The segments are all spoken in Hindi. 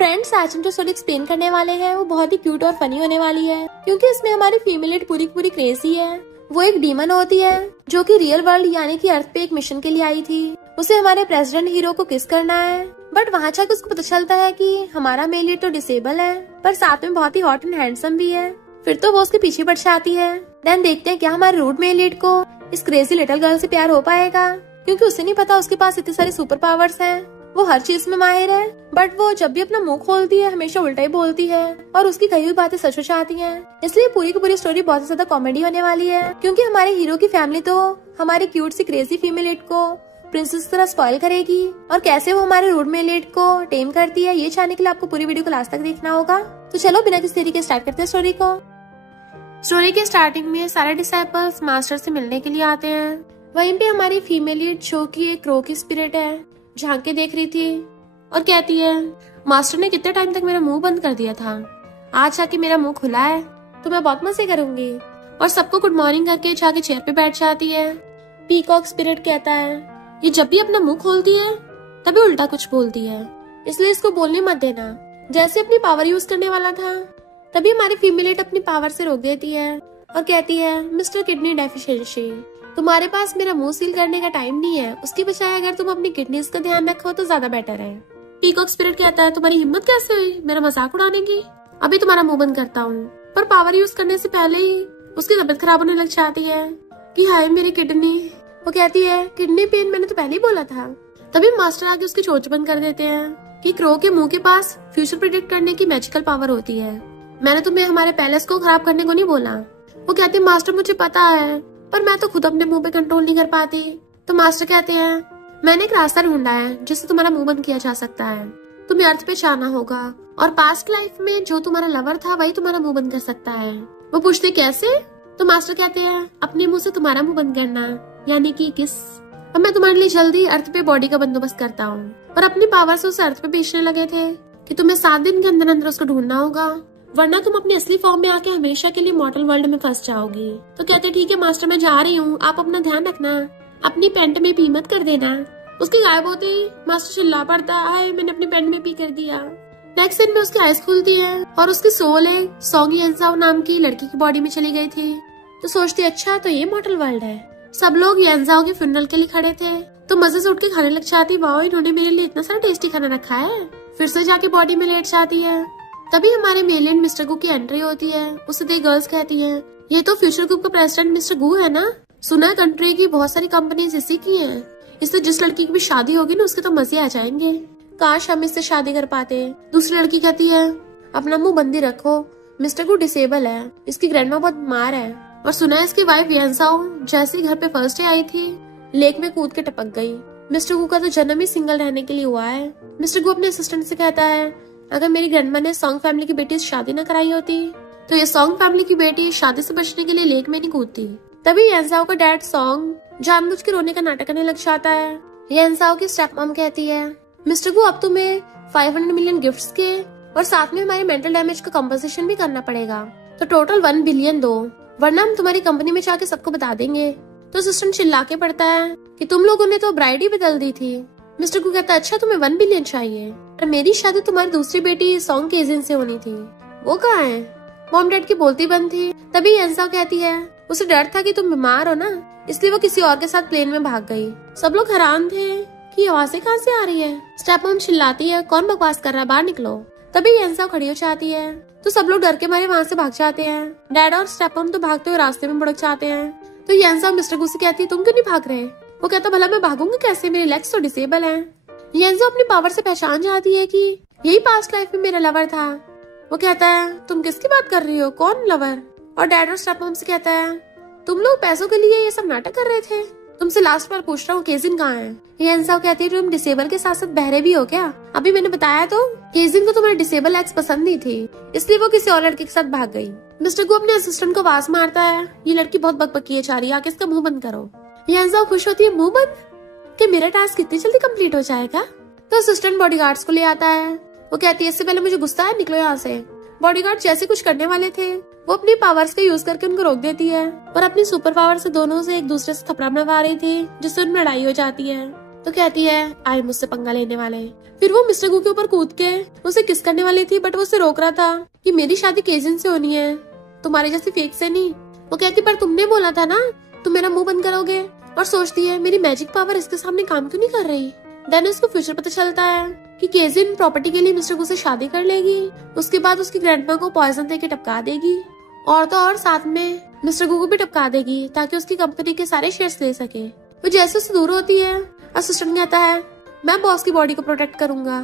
फ्रेंड्स, आज हम जो स्टोरी एक्सप्लेन करने वाले हैं वो बहुत ही क्यूट और फनी होने वाली है, क्योंकि इसमें हमारी फीमेल लीड पूरी पूरी क्रेजी है। वो एक डीमन होती है जो कि रियल वर्ल्ड यानी कि अर्थ पे एक मिशन के लिए आई थी। उसे हमारे प्रेसिडेंट हीरो को किस करना है, बट वहाँ जाकर उसको पता चलता है कि हमारा मेल लीड तो डिसेबल है पर साथ में बहुत ही हॉट एंड हैंडसम भी है। फिर तो वो उसके पीछे पड़ जाती है। देन देखते हैं क्या हमारे रूट मेल लीड को इस क्रेजी लिटिल गर्ल से प्यार हो पाएगा, क्योंकि उसे नहीं पता उसके पास इतने सारे सुपर पावर्स हैं। वो हर चीज में माहिर है, बट वो जब भी अपना मुंह खोलती है हमेशा उल्टा ही बोलती है और उसकी कही हुई बातें सच हो जाती हैं। इसलिए पूरी की पूरी स्टोरी बहुत ज्यादा कॉमेडी होने वाली है, क्योंकि हमारे हीरो की फैमिली तो हमारी क्यूट सी क्रेजी फीमेल लीड को प्रिंसेस की तरह स्पॉइल करेगी, और कैसे वो हमारे रूट मेल लीड को टेम करती है ये जानने के लिए आपको पूरी वीडियो को लास्ट तक देखना होगा। तो चलो बिना किसी देरी के स्टार्ट करते हैं स्टोरी को। स्टोरी के स्टार्टिंग में सारे डिसाइपल्स मास्टर से मिलने के लिए आते हैं। वहीं पे हमारी फीमेल लीड जो की एक क्रो की स्पिरिट है झांक के देख रही थी और कहती है, मास्टर ने कितने टाइम तक मेरा मुंह बंद कर दिया था, आज जाके मेरा मुंह खुला है तो मैं बहुत मजे करूंगी। और सबको गुड मॉर्निंग करके जाके चेयर पे बैठ जाती है। पीकॉक स्पिरिट कहता है, ये जब भी अपना मुंह खोलती है तभी उल्टा कुछ बोलती है, इसलिए इसको बोलने मत देना। जैसे अपनी पावर यूज करने वाला था तभी हमारी फीमेल लीड अपनी पावर से रोक देती है और कहती है, मिस्टर किडनी डेफिशिएंसी, तुम्हारे पास मेरा मुंह सील करने का टाइम नहीं है, उसकी बजाय अगर तुम अपनी किडनीज का ध्यान रखो तो ज्यादा बेटर है। पीकॉक स्पिरिट कहता है, तुम्हारी हिम्मत कैसे हुई मेरा मजाक उड़ाने की, अभी तुम्हारा मुंह बंद करता हूँ। पर पावर यूज करने से पहले ही उसकी तबीयत खराब होने लग जाती है कि हाय मेरी किडनी। वो कहती है, किडनी पेन मैंने तो पहले ही बोला था। तभी मास्टर आके उसकी चोंच बंद कर देते हैं कि क्रो के मुंह के पास फ्यूचर प्रेडिक्ट करने की मैजिकल पावर होती है। मैंने तुम्हें हमारे पैलेस को खराब करने को नहीं बोला। वो कहती है, मास्टर मुझे पता है पर मैं तो खुद अपने मुंह पे कंट्रोल नहीं कर पाती। तो मास्टर कहते हैं, मैंने एक रास्ता ढूंढा है जिससे तुम्हारा मुंह बंद किया जा सकता है। तुम्हें अर्थ पे जाना होगा और पास्ट लाइफ में जो तुम्हारा लवर था वही तुम्हारा मुंह बंद कर सकता है। वो पूछते कैसे? तो मास्टर कहते हैं, अपने मुंह से तुम्हारा मुंह बंद करना, यानी कि किस। अब मैं तुम्हारे लिए जल्दी अर्थ पे बॉडी का बंदोबस्त करता हूँ। पर अपनी पावर से उसे अर्थ पे बेचने लगे थे कि तुम्हें 7 दिन के अंदर अंदर उसको ढूंढना होगा, वरना तुम अपनी असली फॉर्म में आके हमेशा के लिए मॉर्टल वर्ल्ड में फंस जाओगी। तो कहते, ठीक है मास्टर मैं जा रही हूँ, आप अपना ध्यान रखना, अपनी पेंट में पी मत कर देना। उसके गायब होते ही मास्टर चिल्ला पड़ता है, मैंने अपनी पेंट में पी कर दिया। नेक्स्ट दिन में उसकी आइज खुलती है और उसकी सोल एक सॉन्ग येंसाओ नाम की लड़की की बॉडी में चली गई थी। तो सोचती, अच्छा तो ये मॉर्टल वर्ल्ड है। सब लोग येंसाओ के फ्यूनरल के लिए खड़े थे तो मजे से उठ के खाने लग जाती, वाओ इन्होंने मेरे लिए इतना सारा टेस्टी खाना रखा है। फिर से जाके बॉडी में लेट जाती है। तभी हमारे मेल लीड मिस्टर गू की एंट्री होती है। उसे देख गर्ल्स कहती हैं, ये तो फ्यूचर ग्रुप का प्रेसिडेंट मिस्टर गू है ना, सुना है कंट्री की बहुत सारी कंपनीज इसी की हैं, इससे जिस लड़की की भी शादी होगी ना उसके तो मजे आ जाएंगे, काश हम इससे शादी कर पाते। दूसरी लड़की कहती है, अपना मुंह बंदी रखो, मिस्टर गू डिसेबल है, इसकी ग्रैंडमा बहुत बीमार है, और सुना है इसकी वाइफ येंसाओ जैसे ही घर पे फर्स्ट डे आई थी लेक में कूद के टपक गई। मिस्टर गू का तो जन्म ही सिंगल रहने के लिए हुआ है। मिस्टर गू अपने असिस्टेंट से कहता है, अगर मेरी ग्रैंडमा ने सॉन्ग फैमिली की बेटी से शादी न कराई होती तो ये सॉन्ग फैमिली की बेटी शादी से बचने के लिए लेक में नहीं कूदती। तभी येंसाओ का डैड सॉन्ग जानबूझ के रोने का नाटक करने लग जाता है। येंसाओ की स्टेप मॉम कहती है, मिस्टर गू अब तुम्हें 500 मिलियन गिफ्ट्स के और साथ में हमारे मेंटल डैमेज का कंपनसेशन भी करना पड़ेगा, तो टोटल 1 बिलियन दो, वरना हम तुम्हारी कंपनी में जाके सबको बता देंगे। तो असिस्टेंट चिल्ला के पड़ता है कि तुम लोगों ने तो ब्राइड ही बदल दी थी। मिस्टर गू कहता है, अच्छा तुम्हें 1 बिलियन चाहिए, और मेरी शादी तुम्हारी दूसरी बेटी सॉन्ग के एजेंट से होनी थी, वो कहाँ है? मॉम डैड की बोलती बंद थी। तभी येंसाओ कहती है, उसे डर था कि तुम बीमार हो ना, इसलिए वो किसी और के साथ प्लेन में भाग गई। सब लोग हैरान थे कि आवाजें कहाँ से आ रही है। स्टेप मॉम चिल्लाती है, कौन बकवास कर रहा है, बाहर निकलो। तभी येंसाओ खड़ी हो जाती है तो सब लोग डर के मारे वहाँ से भाग जाते हैं। डैड और स्टेप मॉम तो भागते हुए रास्ते में बुड़क जाते हैं। तो येंसाओ मिस्टर गू से कहती है, तुम क्यों नहीं भाग रहे? वो कहता, भला मैं भागूंगी कैसे, मेरे लेग्स तो डिसेबल हैं। येंसाओ अपनी पावर से पहचान जाती है कि यही पास्ट लाइफ में मेरा लवर था। वो कहता है, तुम किसकी बात कर रही हो, कौन लवर? और डैड और स्टेप मॉम से कहता है, तुम लोग पैसों के लिए ये सब नाटक कर रहे थे, तुमसे लास्ट बार पूछ रहा हूँ केजिन कहाँ है? येंसाओ कहती है, तुम डिसेबल के साथ साथ बहरे भी हो क्या? अभी मैंने बताया तो केजिन को तुम्हारे डिसेबल एक्स पसंद नहीं थी, इसलिए वो किसी और लड़के के साथ भाग गई। मिस्टर गू अपने असिस्टेंट को आवाज मारता है, ये लड़की बहुत बकबकी है, चारी आके इसका मुंह बंद करो। येंसाओ खुश होती है, मुंह बंद कि मेरा टास्क कितनी जल्दी कंप्लीट हो जाएगा। तो असिस्टेंट बॉडीगार्ड्स को ले आता है। वो कहती है, इससे पहले मुझे गुस्सा है, निकलो यहाँ से। बॉडीगार्ड जैसे कुछ करने वाले थे वो अपनी पावर्स का यूज करके उनको रोक देती है, और अपनी सुपर पावर से दोनों से एक दूसरे से थपड़ा बनवा रही थी, जिससे उनमें लड़ाई हो जाती है। तो कहती है, आए मुझसे पंगा लेने वाले, फिर वो मिस्टर गू के ऊपर कूद के उसे किस करने वाली थी, बट वो उसे रोक रहा था कि मेरी शादी केजिन से होनी है, तुम्हारे जैसे फेक से नहीं। वो कहती पर तुमने बोला था ना तुम मेरा मुंह बंद करोगे, और सोचती है मेरी मैजिक पावर इसके सामने काम क्यों नहीं कर रही। देन उसको फ्यूचर पता चलता है कि केजिन प्रॉपर्टी के लिए मिस्टर गू से शादी कर लेगी, उसके बाद उसकी ग्रैंडमा को पॉइजन देके टपका देगी, और तो और साथ में मिस्टर गू को भी टपका देगी ताकि उसकी कंपनी के सारे शेयर्स ले सके। वो जैसे उससे दूर होती है, असिस्टेंट कहता है मैं बॉस की बॉडी को प्रोटेक्ट करूंगा।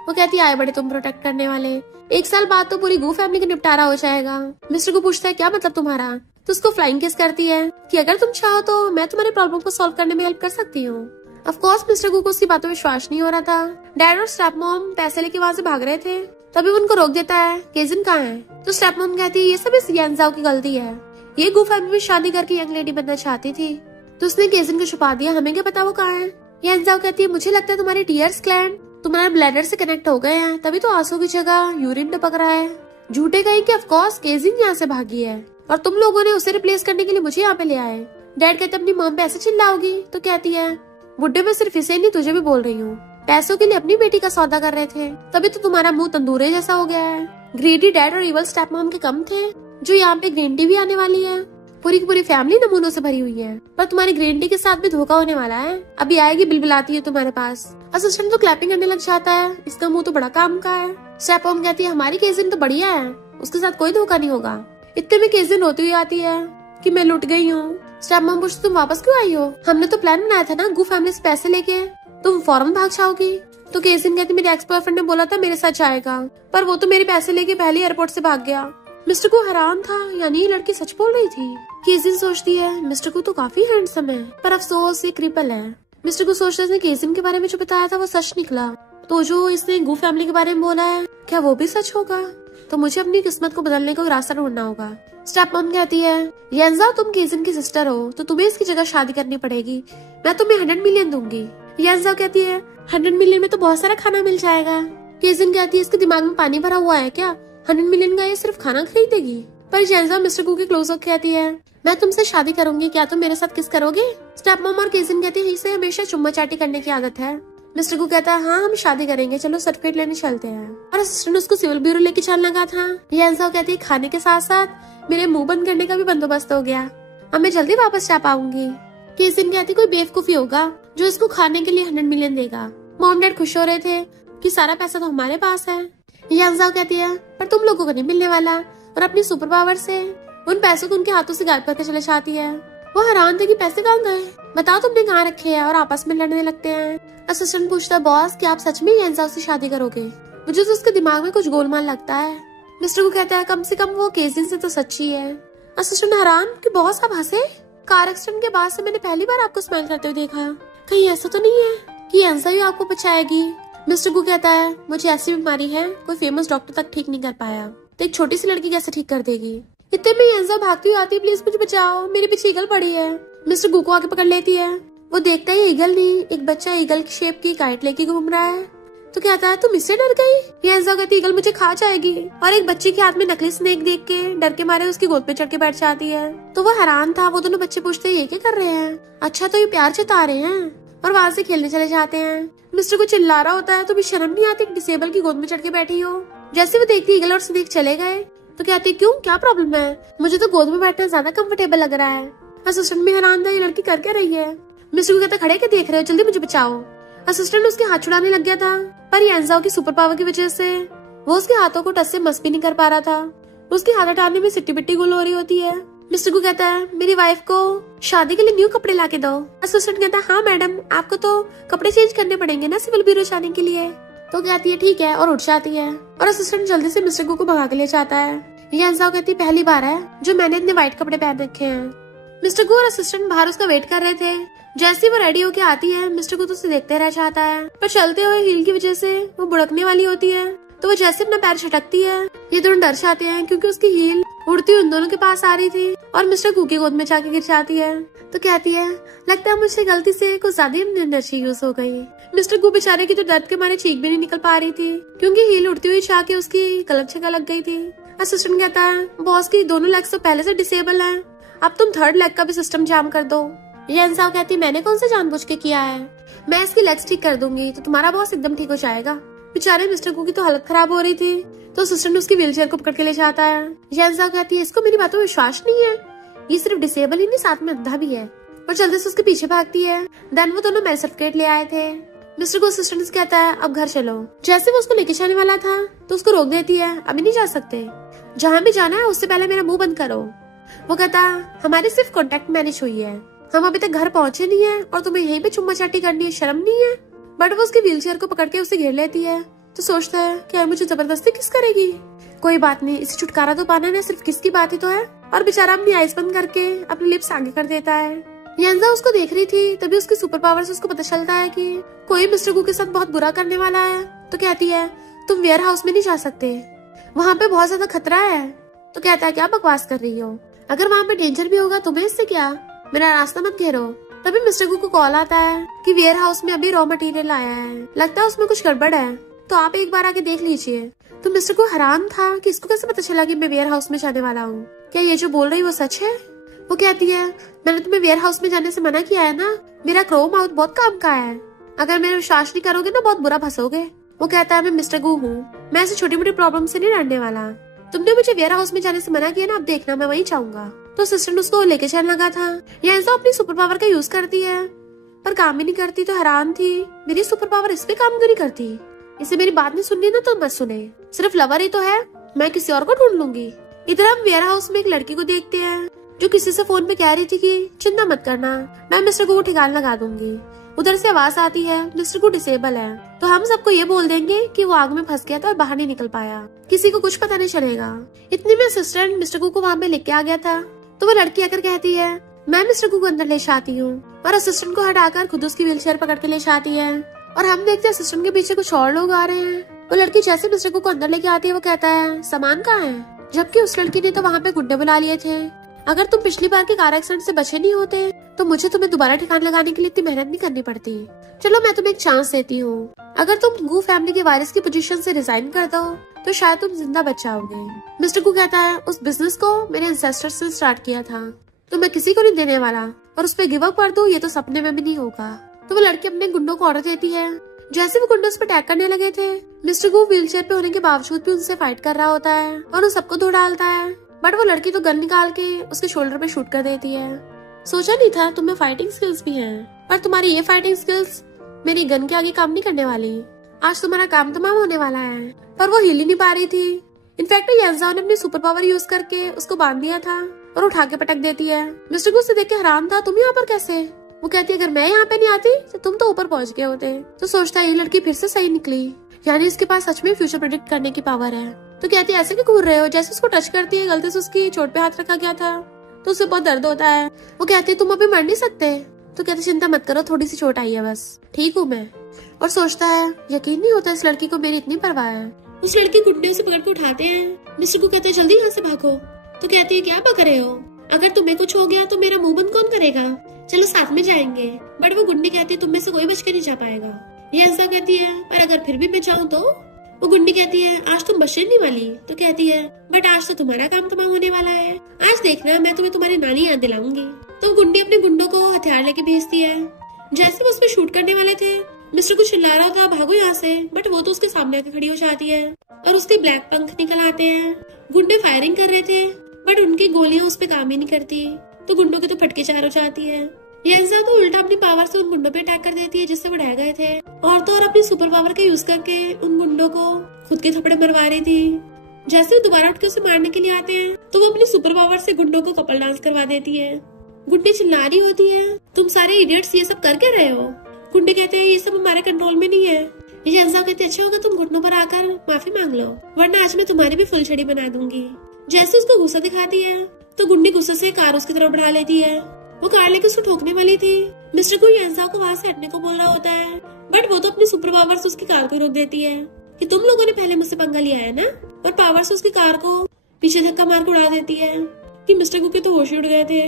वो कहती है आए बड़े तुम प्रोटेक्ट करने वाले, 1 साल बाद तो पूरी गू फैमिली का निपटारा हो जाएगा। मिस्टर गू पूछता है क्या मतलब तुम्हारा, तो उसको फ्लाइंग किस करती है कि अगर तुम चाहो तो मैं तुम्हारे प्रॉब्लम को सॉल्व करने में हेल्प कर सकती हूँ। ऑफ कोर्स मिस्टर गू को उसकी बातों में विश्वास नहीं हो रहा था। डैड और स्टेप मॉम पैसे लेके वहाँ से भाग रहे थे, तभी उनको रोक देता है केजिन कहाँ है। तो स्टेप मॉम कहती है ये सब इस यांजाओ की गलती है, ये गू फैमिली में शादी करके यंग लेडी बनना चाहती थी, तो उसने केजिन को छुपा दिया, हमें क्या पता वो कहाँ है। यांजाओ कहती है मुझे लगता है तुम्हारे टीयर्स ग्लैंड तुम्हारे ब्लैडर से कनेक्ट हो गए हैं, तभी तो आंसू की जगह यूरिन टपक रहा है। झूठे कहीं कि ऑफ कोर्स केजिन यहाँ से भागी है और तुम लोगों ने उसे रिप्लेस करने के लिए मुझे यहाँ पे ले आए। डैड कहते अपनी मॉम पे ऐसे चिल्लाओगी, तो कहती है बुड्ढे में सिर्फ इसे नहीं तुझे भी बोल रही हूँ, पैसों के लिए अपनी बेटी का सौदा कर रहे थे, तभी तो तुम्हारा मुंह तंदूरे जैसा हो गया है। ग्रेडी डैड और इवल स्टेप मॉम के कम थे, जो यहाँ पे ग्रीन टी भी आने वाली है, पूरी की पूरी फैमिली नमूनों से भरी हुई है, पर तुम्हारी ग्रीन टी के साथ भी धोखा होने वाला है, अभी आएगी बिलबिलाती है तुम्हारे पास। असिस्टेंट तो क्लैपिंग करने लग जाता है, इसका मुंह तो बड़ा काम का है। स्टेप मॉम कहती है हमारी केजिन तो बढ़िया है, उसके साथ कोई धोखा नहीं होगा। इतने में केजिन रोती हुई आती है कि मैं लुट गई हूँ। स्टेप मॉम पूछती तुम वापस क्यों आई हो, हमने तो प्लान बनाया था ना गू फैमिली से पैसे लेके तुम फौरन भाग जाओगी। तो केजिन कहती मेरे एक्स बॉयफ्रेंड ने बोला था मेरे साथ जाएगा, पर वो तो मेरे पैसे लेके पहले एयरपोर्ट से भाग गया। मिस्टर को हैरान था, यानी ये लड़की सच बोल रही थी। केजिन सोचती है मिस्टर को तो काफी हैंडसम है, पर अफसोस ये क्रिपल है। मिस्टर को सोचते इसने केजिन के बारे में जो बताया था वो सच निकला, तो जो इसने गू फैमिली के बारे में बोला है क्या वो भी सच होगा, तो मुझे अपनी किस्मत को बदलने का रास्ता ढूंढना होगा। स्टेप मॉम कहती है यांजा तुम केजिन की सिस्टर हो, तो तुम्हें इसकी जगह शादी करनी पड़ेगी, मैं तुम्हें 100 मिलियन दूंगी। यांजा कहती है 100 मिलियन में तो बहुत सारा खाना मिल जाएगा। केजिन कहती है इसके दिमाग में पानी भरा हुआ है क्या, 100 मिलियन का ये सिर्फ खाना खरीदेगी। पर यांजा मिस्टर गू के क्लोज होकर कहती है मैं तुमसे शादी करूंगी, क्या तुम मेरे साथ किस करोगे। स्टेप मॉम और केजिन कहती है इसे हमेशा चुम्मा चाटी करने की आदत है। मिस्टर गू कहता है हाँ हम शादी करेंगे, चलो सर्टिफिकेट लेने चलते हैं। और असिस्टेंट उसको सिविल ब्यूरो लेके चलने लगा था। यांजा कहती है खाने के साथ साथ मेरे मुंह बंद करने का भी बंदोबस्त हो गया, अब मैं जल्दी वापस जा पाऊंगी। केजिन कहती कोई बेवकूफी होगा जो इसको खाने के लिए 100 मिलियन देगा। मॉम डैड खुश हो रहे थे कि सारा पैसा तो हमारे पास है। यांजा कहती है पर तुम लोगों को नहीं मिलने वाला, और अपनी सुपर पावर से उन पैसों को उनके हाथों से गायब करके चले जाती है। वो हैरान थे कि पैसे कहाँ गए, बताओ तुमने कहाँ रखे हैं, और आपस में लड़ने लगते हैं। असिस्टेंट पूछता है बॉस क्या आप सच में यांजा से शादी करोगे, मुझे तो उसके दिमाग में कुछ गोलमाल लगता है। मिस्टर को कहता है कम से कम वो केजिन से तो सच्ची है। असिस्टेंट हैरान कि बॉस आप हंसे, कार एक्सीडेंट के बाद से मैंने पहली बार आपको स्माइल करते हुए देखा, कहीं ऐसा तो नहीं है कि यांजा ही आपको बचाएगी। मिस्टर गू कहता है मुझे ऐसी बीमारी है कोई फेमस डॉक्टर तक ठीक नहीं कर पाया, तो एक छोटी सी लड़की कैसे ठीक कर देगी। इतने में यांजा भागती हुई आती है प्लीज मुझे बचाओ, मेरे पीछे ईगल पड़ी है। मिस्टर गू को आगे पकड़ लेती है, वो देखता है ईगल नहीं एक बच्चा ईगल की शेप की काइट लेके घूम रहा है, तो कहता है तुम इससे डर गई। यांजा कहती ईगल मुझे खा जाएगी, और एक बच्चे के हाथ में नकली स्नेक देख के डर के मारे उसकी गोद पे चढ़ के बैठ जाती है। तो वो हैरान था, वो दोनों बच्चे पूछते ये क्या कर रहे हैं, अच्छा तो ये प्यार जता रहे हैं, और वहाँ से खेलने चले जाते हैं। मिस्टर को चिल्ला रहा होता है तुम्हें शर्म नहीं आती डिसेबल की गोद में चढ़ के बैठी हो। जैसे वो देखती ईगल और स्नेक चले गए तो कहती क्यों क्या प्रॉब्लम है, मुझे तो गोद में बैठना ज्यादा कंफर्टेबल लग रहा है। असिस्टेंट भी हैरान था ये लड़की कर क्या रही है। मिस्टर को कहता खड़े क्या देख रहे हो, जल्दी मुझे बचाओ। असिस्टेंट उसके हाथ छुड़ाने लग गया था, पर यांजाओ की सुपर पावर की वजह से वो उसके हाथों को टच से मस भी नहीं कर पा रहा था, उसके हाथ हटाने में सिट्टी पिट्टी गुल हो रही होती है। मिस्टर को कहता है मेरी वाइफ को शादी के लिए न्यू कपड़े ला के दो। असिस्टेंट कहता है हाँ मैडम आपको तो कपड़े चेंज करने पड़ेंगे ना सिविल ब्यूरो जाने के लिए। तो कहती है ठीक है, और उठ जाती है, और असिस्टेंट जल्दी से मिस्टर को भगा के ले जाता है। यांजाओ कहती पहली बार है जो मैंने इतने व्हाइट कपड़े पहन रखे हैं। मिस्टर गू और असिस्टेंट बाहर उसका वेट कर रहे थे। जैसे वो रेडी होके आती है मिस्टर को तो उसे देखते रह जाता है, पर चलते हुए हील की वजह से वो बुड़कने वाली होती है, तो वो जैसे अपना पैर झटकती है ये दोनों डर जाते हैं क्योंकि उसकी हील उड़ती हुई उन दोनों के पास आ रही थी, और मिस्टर गू की गोद में जाके गिर जाती है। तो कहती है लगता है मुझसे गलती से कुछ ज्यादा एनर्जी यूज हो गई। मिस्टर गू बेचारे की तो दर्द के मारे चीख भी नहीं निकल पा रही थी क्योंकि हील उड़ती हुई जाके उसकी गलत जगह लग गई थी। असिस्टेंट कहता है बॉस की दोनों लेग्स तो पहले से डिसेबल हैं, अब तुम थर्ड लेग का भी सिस्टम जाम कर दो। यांजाओ कहती मैंने कौन सा जानबूझ के किया है, मैं इसकी लेग्स ठीक कर दूंगी तो तुम्हारा बॉस एकदम ठीक हो जाएगा। बेचारे मिस्टर गू की तो हालत खराब हो रही थी। तो असिस्टेंट उसकी व्हीलचेयर को पकड़ के ले जाता है। येंजाओ कहती है इसको मेरी बातों में विश्वास नहीं है, ये सिर्फ डिसेबल ही नहीं साथ में अंधा भी है, और जल्दी से उसके पीछे भागती है। देन वो दोनों मैरिज सर्टिफिकेट ले आए थे। मिस्टर गू असिस्टेंट से कहता है अब घर चलो। जैसे वो उसको लेके जाने वाला था तो उसको रोक देती है, अभी नहीं जा सकते, जहाँ भी जाना है उससे पहले मेरा मुंह बंद करो। वो कहता हमारी सिर्फ कॉन्टेक्ट मैरिज हुई है, हम अभी तक घर पहुंचे नहीं है और तुम्हें यहीं पे चुम्मा चाटी करनी है, शर्म नहीं है। बट वो उसकी व्हीलचेयर को पकड़ के उसे घेर लेती है। तो सोचता है कि यार मुझे जबरदस्ती किस करेगी, कोई बात नहीं, इसे छुटकारा तो पाना है, सिर्फ किसकी बात ही तो है। और बेचारा अपनी आइज बंद करके अपनी लिप्स आगे कर देता है। येंजाओ उसको देख रही थी, तभी उसकी सुपर पावर से उसको पता चलता है कि कोई मिस्टर गू के साथ बहुत बुरा करने वाला है। तो कहती है तुम वेयर हाउस में नहीं जा सकते, वहाँ पे बहुत ज्यादा खतरा है। तो कहता है क्या बकवास कर रही हो, अगर वहाँ पे डेंजर भी होगा तुम्हें इससे क्या, मेरा रास्ता मत घेरो। तभी मिस्टर गू को कॉल आता है कि वेयर हाउस में अभी रॉ मटेरियल आया है, लगता है उसमें कुछ गड़बड़ है, तो आप एक बार आके देख लीजिए। तो मिस्टर को हैरान था कि इसको कैसे पता चला कि मैं वेयर हाउस में जाने वाला हूँ, क्या ये जो बोल रही वो सच है। वो कहती है मैंने तुम्हें वेयर हाउस में जाने से मना किया है ना, मेरा क्रो माउथ बहुत काम का है, अगर मेरे विश्वास नहीं करोगे ना बहुत बुरा फंसोगे। वो कहता है मैं मिस्टर गू हूँ, मैं ऐसी छोटी मोटी प्रॉब्लम से नहीं डरने वाला, तुमने मुझे वेयर हाउस में जाने से मना किया ना, अब देखना मैं वहीं जाऊंगा। तो असिस्टेंट उसको लेके चलने लगा था। येंजाओ अपनी सुपर पावर का यूज करती है पर काम भी नहीं करती। तो हैरान थी मेरी सुपर पावर इस पे काम क्यों नहीं करती, इसे मेरी बात नहीं सुननी ना तो मत सुने, सिर्फ लवर ही तो है, मैं किसी और को ढूंढ लूंगी। इधर हम वेयर हाउस में एक लड़की को देखते हैं जो किसी से फोन पे कह रही थी कि चिंता मत करना, मैं मिस्टर को ठिकाना लगा दूंगी। उधर से आवाज आती है मिस्टर को डिसेबल है, तो हम सबको ये बोल देंगे कि वो आग में फंस गया था और बाहर नहीं निकल पाया, किसी को कुछ पता नहीं चलेगा। इतने में असिस्टेंट मिस्टर को वहाँ पे लेके आ गया था। तो वो लड़की आकर कहती है मैं मिस्टर को अंदर ले जाती हूँ, और असिस्टेंट को हटाकर खुद उसकी व्हीलचेयर पकड़ के ले जाती है। और हम देखते हैं असिस्टेंट के पीछे कुछ और लोग आ रहे हैं। वो लड़की जैसे मिस्टर को अंदर लेके आती है वो कहता है सामान कहाँ है, जबकि उस लड़की ने तो वहाँ पे गुड्डे बुला लिए थे। अगर तुम पिछली बार के कार एक्सीडेंट से बचे नहीं होते तो मुझे तुम्हें दोबारा ठिकाना लगाने के लिए इतनी मेहनत नहीं करनी पड़ती। चलो मैं तुम्हें एक चांस देती हूँ, अगर तुम गू फैमिली के वारिस की पोजीशन से रिजाइन कर दो तो शायद तुम जिंदा बच जाओगे। मिस्टर गू कहता है उस बिजनेस को मेरे एंसेस्टर्स से स्टार्ट किया था तो मैं किसी को नहीं देने वाला, और उस पर गिव अप कर दूं ये तो सपने में भी नहीं होगा। तो वो लड़की अपने गुंडों को ऑर्डर देती है। जैसे वो गुंडे उस पर अटैक करने लगे थे, मिस्टर गू व्हीलचेयर पे होने के बावजूद भी उनसे फाइट कर रहा होता है और उन सबको धो डालता है। बट वो लड़की तो गन निकाल के उसके शोल्डर पे शूट कर देती है। सोचा नहीं था तुम्हें फाइटिंग स्किल्स भी हैं, पर तुम्हारी ये फाइटिंग स्किल्स मेरी गन के आगे काम नहीं करने वाली, आज तुम्हारा काम तमाम होने वाला है। पर वो हिल ही नहीं पा रही थी। इनफैक्ट येंजाओ ने अपनी सुपर पावर यूज करके उसको बांध दिया था और उठा के पटक देती है। मिस्टर गू से देख के हैरान था तुम यहाँ पर कैसे। वो कहती है अगर मैं यहाँ पे नहीं आती तो तुम तो ऊपर पहुँच गए होते। तो सोचता है ये लड़की फिर से सही निकली, यानी इसके पास सच में फ्यूचर प्रेडिक्ट करने की पावर है। तो कहती है ऐसे क्यों घूर रहे हो, जैसे उसको टच करती है गलती से उसकी चोट पे हाथ रखा गया था तो उसे बहुत दर्द होता है। वो कहती है तुम अभी मर नहीं सकते। तो कहती चिंता मत करो, थोड़ी सी चोट आई है बस, ठीक हूँ मैं। और सोचता है यकीन नहीं होता इस लड़की को मेरी इतनी परवाह है। उस लड़की गुड्डे उसे पकड़ के उठाते हैं। मिस्टर को कहते हैं जल्दी यहाँ से भागो। तो कहती है क्या पकड़ रहे हो, अगर तुम्हें कुछ हो गया तो मेरा मुंह बंद कौन करेगा, चलो साथ में जाएंगे। बट वो गुंडी कहती है तुम में से कोई बच के नहीं जा पाएगा। ये ऐसा कहती है पर अगर फिर भी मैं जाऊँ तो। वो गुंडी कहती है आज तुम बचने नहीं वाली। तो कहती है बट आज तो तुम्हारा काम तमाम होने वाला है, आज देखना मैं तुम्हें तुम्हारी नानी याद दिलाऊंगी। तो गुंडी अपने गुंडों को हथियार लेके भेजती है। जैसे वो उस पर शूट करने वाले थे, मिस्टर को चिल्ला रहा था भागो यहाँ से, बट वो तो उसके सामने आके खड़ी हो जाती है और उसके ब्लैक पंख निकल आते हैं। गुंडे फायरिंग कर रहे थे बट उनकी गोलियां उस पे काम ही नहीं करती, तो गुंडों की तो फटके चार हो जाती है। येंजाओ तो उल्टा अपनी पावर से उन गुंडों पे अटैक कर देती है जिससे वो ढह गए थे, और तो और अपनी सुपर पावर का यूज करके उन गुंडों को खुद के थप्पड़े मरवा रही थी। जैसे वो दोबारा उठ के उसे मारने के लिए आते हैं तो वो अपनी सुपर पावर से गुंडों को कपल डांस करवा देती है। गुंडी चिल्ला रही होती है तुम सारे इडियट्स ये सब कर क्या रहे हो। गुंडे कहते हैं ये सब हमारे कंट्रोल में नहीं है। येंजाओ कहते अच्छा होगा तुम घुटनों पर आकर माफी मांग लो, वरना आज मैं तुम्हारी भी फुल छड़ी बना दूंगी। जैसे उसको गुस्सा दिखाती है तो गुंडी गुस्से से कार उसकी तरफ बढ़ा लेती है। वो कार लेके उसको ठोकने वाली थी। मिस्टर को येंजाओ को वहाँ से हटने को बोल रहा होता है, बट वो तो अपनी सुपर पावर से उसकी कार को रोक देती है कि तुम लोगों ने पहले मुझसे पंगा लिया है ना, और पावर से उसकी कार को पीछे धक्का मार के उड़ा देती है कि मिस्टर को के तो होश उड़ गए थे।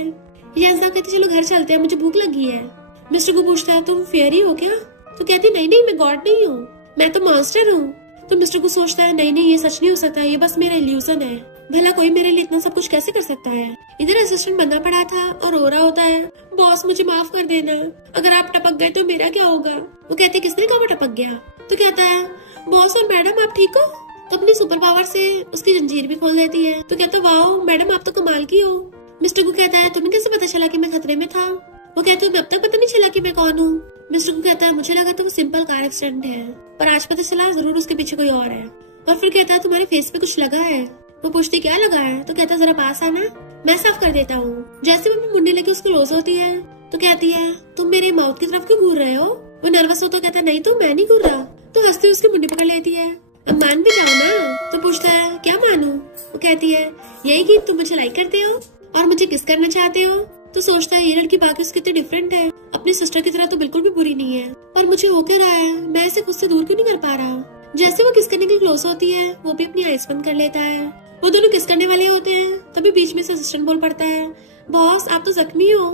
येंजाओ कहती चलो घर चलते हैं, मुझे भूख लगी है। मिस्टर को पूछता है तुम फेयरी हो क्या। तो कहती नहीं नहीं मैं गॉड नहीं हूँ, मैं तो मॉन्स्टर हूँ। तो मिस्टर को सोचता है नहीं नहीं ये सच नहीं हो सकता, ये बस मेरा इल्यूजन है, भला कोई मेरे लिए इतना सब कुछ कैसे कर सकता है। इधर असिस्टेंट बंदा पड़ा था और रो रहा होता है बॉस मुझे माफ कर देना, अगर आप टपक गए तो मेरा क्या होगा। वो कहते किसने कहा वो टपक गया। तो कहता है बॉस और मैडम आप ठीक हो? तो अपनी सुपर पावर से उसकी जंजीर भी खोल देती है। तो कहता है वाओ मैडम आप तो कमाल की हो। मिस्टर गु कहता है तुम्हें कैसे पता चला कि मैं खतरे में था? वो कहता है अब तक पता नहीं चला कि मैं कौन हूँ। मिस्टर गु कहता है मुझे लगा तो वो सिंपल कार एक्सीडेंट है, पर आज पता चला जरूर उसके पीछे कोई और है। और फिर कहता है तुम्हारे फेस पे कुछ लगा है। वो पूछती क्या लगा है? तो कहता है जरा पास आना, मैं साफ कर देता हूँ। जैसे वो अपनी मुंडी लेके उसको रोज होती है तो कहती है तुम मेरे माउथ की तरफ क्यों घूर रहे हो? वो नर्वस होता कहता नहीं तो मैं नहीं घूर रहा। तो हंसती उसकी मुंडी पकड़ लेती है, अब मान भी जाओ ना। तो पूछता है क्या मानू? वो कहती है यही कि तुम मुझे लाइक करते हो और मुझे किस करना चाहते हो। तो सोचता है ये लड़की बाकी से कितनी डिफरेंट है, अपनी सिस्टर की तरह तो बिल्कुल भी बुरी नहीं है, पर मुझे हो क्या रहा है, मैं इसे खुद से दूर क्यों नहीं कर पा रहा। जैसे वो किस करने की क्लोज होती है वो भी अपनी आइज बंद कर लेता है। वो दोनों किस करने वाले होते हैं तभी बीच में से असिस्टेंट बोल पड़ता है बॉस आप तो जख्मी हो,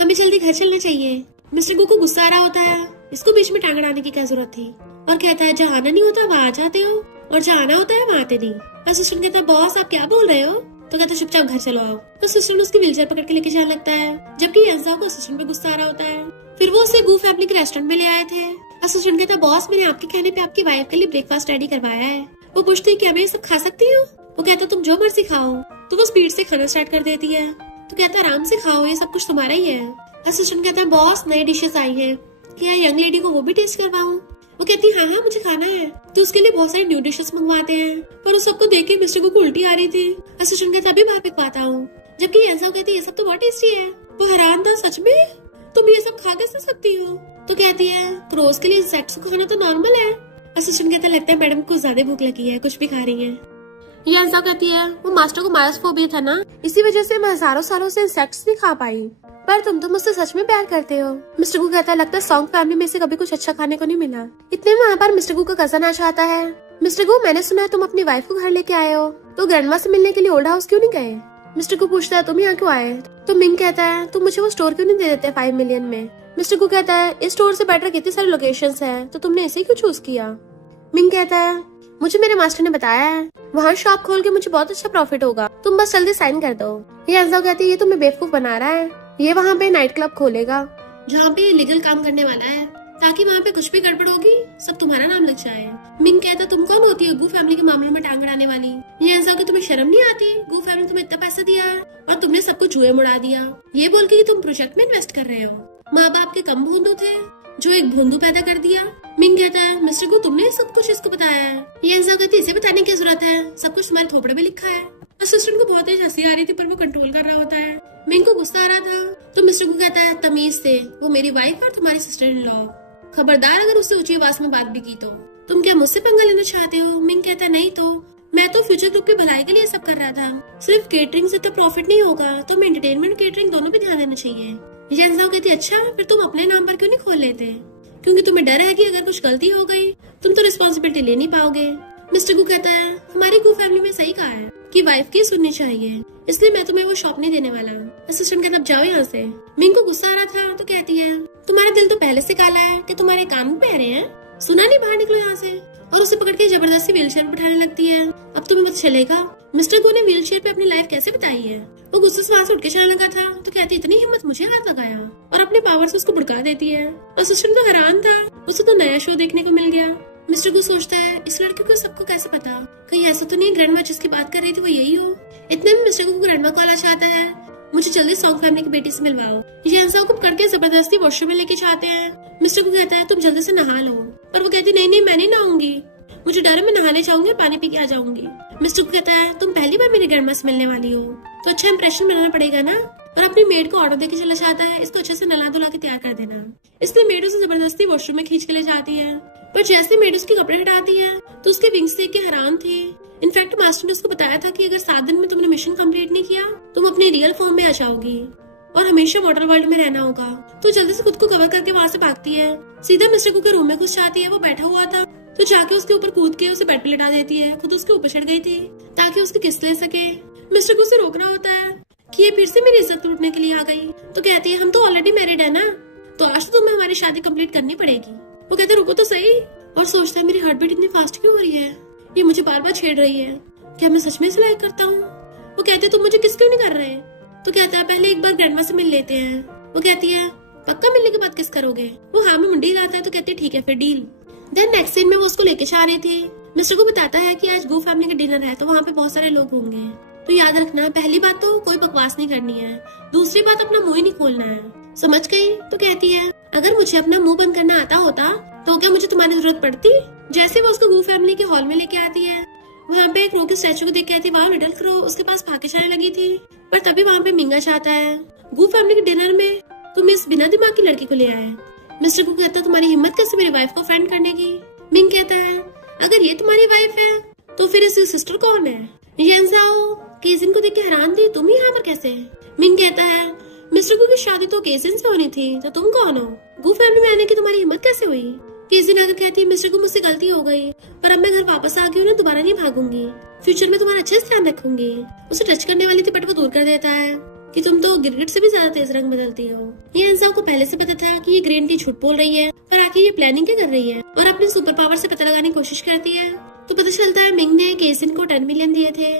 हमें जल्दी घर चलना चाहिए। मिस्टर गु को गुस्सा आ रहा होता है, इसको बीच में टांग अड़ाने की क्या जरूरत थी। और कहता है जहाँ आना नहीं होता वहाँ आ जाते हो और जहाँ आना होता है वहाँ आते नहीं। असिस्टेंट कहता है बॉस आप क्या बोल रहे हो? तो कहता चुपचाप घर चलो आओ। तो असिस्टेंट उसकी व्हीलचेयर पकड़ के लेके जाने लगता है, जबकि यंसा को असिस्टेंट पे गुस्सा आ रहा होता है। फिर वो उसे गू फैमिली के रेस्टोरेंट में ले आए थे। असिस्टेंट कहता बॉस मैंने आपके कहने पे आपकी वाइफ के लिए ब्रेकफास्ट रेडी करवाया है। वो पूछती है क्या मैं ये सब खा सकती हूँ? वो कहता तुम जो मर्जी खाओ। तो वो स्पीड से खाना स्टार्ट कर देती है। तो कहता आराम से खाओ ये सब कुछ तुम्हारा ही है। असिस्टेंट कहता है बॉस नई डिशेस आई है, क्या यंग लेडी को वो भी टेस्ट करवाऊं? वो कहती है हाँ मुझे खाना है। तो उसके लिए बहुत सारी न्यू डिशेस मंगवाते हैं, पर उस सबको देख के मिस्टर को उल्टी आ रही थी। असिस्टेंट कहता अभी बाहर पिकवाता हूँ, जबकि यंसा कहती है ये सब तो बहुत टेस्टी है। वो हैरान था सच में तुम ये सब खा कैसे सकती हो? तो कहती है क्रोज के लिए इंसेक्ट्स को खाना तो नॉर्मल है। असिस्टेंट कहता लगता है मैडम को ज्यादा भूख लगी है, कुछ भी खा रही है। यंसा कहती है वो मास्टर को मायोस्फोबिया था ना, इसी वजह से मैं हजारों सालों से इंसेक्ट्स नहीं खा पाई, पर तुम तो मुझसे सच में प्यार करते हो। मिस्टर गु कहता है लगता है सॉन्ग फैमिली में से कभी कुछ अच्छा खाने को नहीं मिला। इतने में वहाँ पर मिस्टर गु का कजन आ जाता है। मिस्टर गु मैंने सुना है तुम अपनी वाइफ को घर लेके आए हो, तो ग्रैंडमा से मिलने के लिए ओल्ड हाउस क्यों नहीं गए? मिस्टर गु पूछता है तुम यहाँ क्यों आए? तो मिंग कहता है तुम मुझे वो स्टोर क्यों नहीं दे देते 5 मिलियन में? मिस्टर गु कहता है इस स्टोर से बेटर कितनी सारी लोकेशंस है, तो तुमने इसे क्यों चूज किया? मिंग कहता है मुझे मेरे मास्टर ने बताया है वहाँ शॉप खोल के मुझे बहुत अच्छा प्रॉफिट होगा, तुम बस जल्दी साइन कर दो। ये अंजा कहती है ये तुम्हें बेवकूफ बना रहा है, ये वहाँ पे नाइट क्लब खोलेगा जहाँ पे लीगल काम करने वाला है, ताकि वहाँ पे कुछ भी गड़बड़ होगी सब तुम्हारा नाम लग जाए। मिंग कहता तुम कौन होती है गू फैमिली के मामलों में टांग अड़ाने वाली? ये अंजा को तुम्हें शर्म नहीं आती? गू फैमिली तुम्हें इतना पैसा दिया है और तुमने सबको जुए मुड़ा दिया, ये बोल के तुम प्रोजेक्ट में इन्वेस्ट कर रहे हो। माँ बाप के कम भूंदू थे जो एक भूंदू पैदा कर दिया। मिंग कहता है मिस्टर को तुमने सब कुछ इसको बताया है। ये अंजा कहती इसे बताने की जरूरत है, सब कुछ तुम्हारे थोपड़े में लिखा है। असिस्टेंट को बहुत तेज हंसी आ रही थी पर वो कंट्रोल कर रहा होता है। मिंग को गुस्सा आ रहा था तो मिस्टर को कहता है तमीज से, वो मेरी वाइफ और तुम्हारी सिस्टर इन लॉ, खबरदार अगर उससे ऊंची आवाज में बात भी की तो। तुम क्या मुझसे पंगा लेना चाहते हो? मिंग कहता है नहीं तो मैं तो फ्यूचर ग्रुप की भलाई के लिए सब कर रहा था, सिर्फ केटरिंग से तो प्रॉफिट नहीं होगा, तो मैं एंटरटेनमेंट केटरिंग दोनों पे ध्यान देना चाहिए। ये कहती अच्छा फिर तुम अपने नाम पर क्यों नहीं खोल लेते? क्योंकि तुम्हें डर है कि अगर कुछ गलती हो गई तुम तो रिस्पॉन्सिबिलिटी ले नहीं पाओगे। मिस्टर गु कहता है हमारी गु फैमिली में सही कहा है कि वाइफ की सुननी चाहिए, इसलिए मैं तुम्हें वो शॉप नहीं देने वाला। असिस्टेंट कहता अब जाओ यहाँ से। मिंग को गुस्सा आ रहा था तो कहती है तुम्हारा दिल तो पहले से काला है कि तुम्हारे कान में पहरे हैं, सुना नहीं, बाहर निकलो यहाँ से। और उसे पकड़ के जबरदस्ती व्हीलचेयर में बिठाने लगती है। अब तुम्हें पता चलेगा मिस्टर गु ने व्हीलचेयर पे अपनी लाइफ कैसे बिताई है। वो गुस्से से वहाँ से उठ के चलने लगा था तो कहती इतनी हिम्मत, मुझे हाथ लगाया और अपने पावर से उसको भड़का देती है। असिस्टेंट तो हैरान था, उसे तो नया शो देखने को मिल गया। मिस्टर गु सोचता है इस लड़के को सबको कैसे पता, कहीं ऐसा तो नहीं ग्रैंडमा जिसकी बात कर रही थी वो यही हो। इतने में मिस्टर गु को ग्रैंडमा कॉल आ जाता है, मुझे जल्दी सॉन्ग फैमिली की बेटी से मिलवाओ। ये अंसा को पकड़ के जबरदस्ती वॉशरूम में लेके जाते हैं। मिस्टर गु कहता है तुम जल्दी से नहा लो, पर वो कहती नहीं मैं नहीं नहाऊंगी, मुझे डर है, मैं नहाने जाऊंगी और पानी पी के आ जाऊंगी। मिस्टर को कहता है तुम पहली बार मेरी ग्रैंडमा से मिलने वाली हो तो अच्छा इंप्रेशन बनाना पड़ेगा ना, और अपनी मेड को ऑर्डर देके चला जाता है इसको अच्छे से नला धुला के तैयार कर देना। इसलिए मेड उसे जबरदस्ती वॉशरूम में खींच के ले जाती है, पर जैसे मेड उसके कपड़े हटाती है तो उसके विंग्स देख के हैरान थे। इनफैक्ट मास्टर ने उसको बताया था कि अगर 7 दिन में तुमने मिशन कंप्लीट नहीं किया तुम अपने रियल फॉर्म में आ जाओगी और हमेशा वाटर वर्ल्ड में रहना होगा। तो जल्दी से खुद को कवर करके वहाँ से भागती है, सीधा मिस्टर गु के रूम में घुस जाती है। वो बैठा हुआ था तो जाके उसके ऊपर कूद के उसे बेड पे लिटा देती है, खुद उसके ऊपर चढ़ गई थी ताकि उसकी किस ले सके। मिस्टर गु से रोकना होता है कि ये फिर से मेरी इज्जत लूटने के लिए आ गई। तो कहती है हम तो ऑलरेडी मैरिड है ना, तो आज तो तुम्हें हमारी शादी कंप्लीट करनी पड़ेगी। वो कहते रुको तो सही, और सोचता है मेरी हार्ट बीट इतनी फास्ट क्यों हो रही है, ये मुझे बार बार छेड़ रही है, क्या मैं सच में इसे लाइक करता हूँ? वो कहते तुम मुझे किस क्यों नहीं कर रहे? तो कहता है पहले एक बार ग्रैंडमा से मिल लेते हैं। वो कहती है पक्का मिलने के बाद किस करोगे? वो हाँ में मुंडी हिलाता है तो कहती है ठीक है फिर डील। देन नेक्स्ट सीन में वो उसको लेके जा रही थी। मिस्टर को बताता है कि आज गू फैमिली का डिनर है तो वहाँ पे बहुत सारे लोग होंगे, तो याद रखना पहली बात तो कोई बकवास नहीं करनी है, दूसरी बात अपना मुंह ही नहीं खोलना है, समझ गई? तो कहती है अगर मुझे अपना मुंह बंद करना आता होता तो क्या मुझे तुम्हारी जरूरत पड़ती? जैसे वो उसको गू फैमिली के हॉल में लेके आती है, वहाँ पे क्रो के स्टैचू को देख के आती है, वाह लिटिल क्रो, उसके पास भाग्यशाली लगी थी। पर तभी वहाँ पे मिंगा चाहता है गू फैमिली के डिनर में तुम इस बिना दिमाग की लड़की को ले आए। मिस्टर को कहता है तुम्हारी हिम्मत कैसे मेरी वाइफ को फ्रेंड करने की? मिंग कहता है अगर ये तुम्हारी वाइफ है तो फिर इसकी सिस्टर कौन है? येंजाओ केजिन को देख के हैरान थी, तुम यहाँ पर कैसे? मिंग कहता है मिस्टर गू की शादी तो केजिन से होनी थी, तो तुम कौन हो? गू फैमिली में आने की तुम्हारी हिम्मत कैसे हुई? केजिन आकर कहती है मिस्टर गू मुझसे गलती हो गई, पर अब मैं घर वापस आ गई हूँ ना, दोबारा नहीं भागूंगी, फ्यूचर में तुम्हारा अच्छे से ध्यान रखूंगी। उसे टच करने वाली थी बट वो दूर कर देता है कि तुम तो गिरगिट से भी ज्यादा तेज रंग बदलती हो। ये इंसान को पहले से पता था कि ये ग्रीन टी झूठ बोल रही है, पर आखिर ये प्लानिंग क्या कर रही है और अपने सुपर पावर से पता लगाने की कोशिश करती है। तो पता चलता है मिंग ने केजिन को 10 मिलियन दिए थे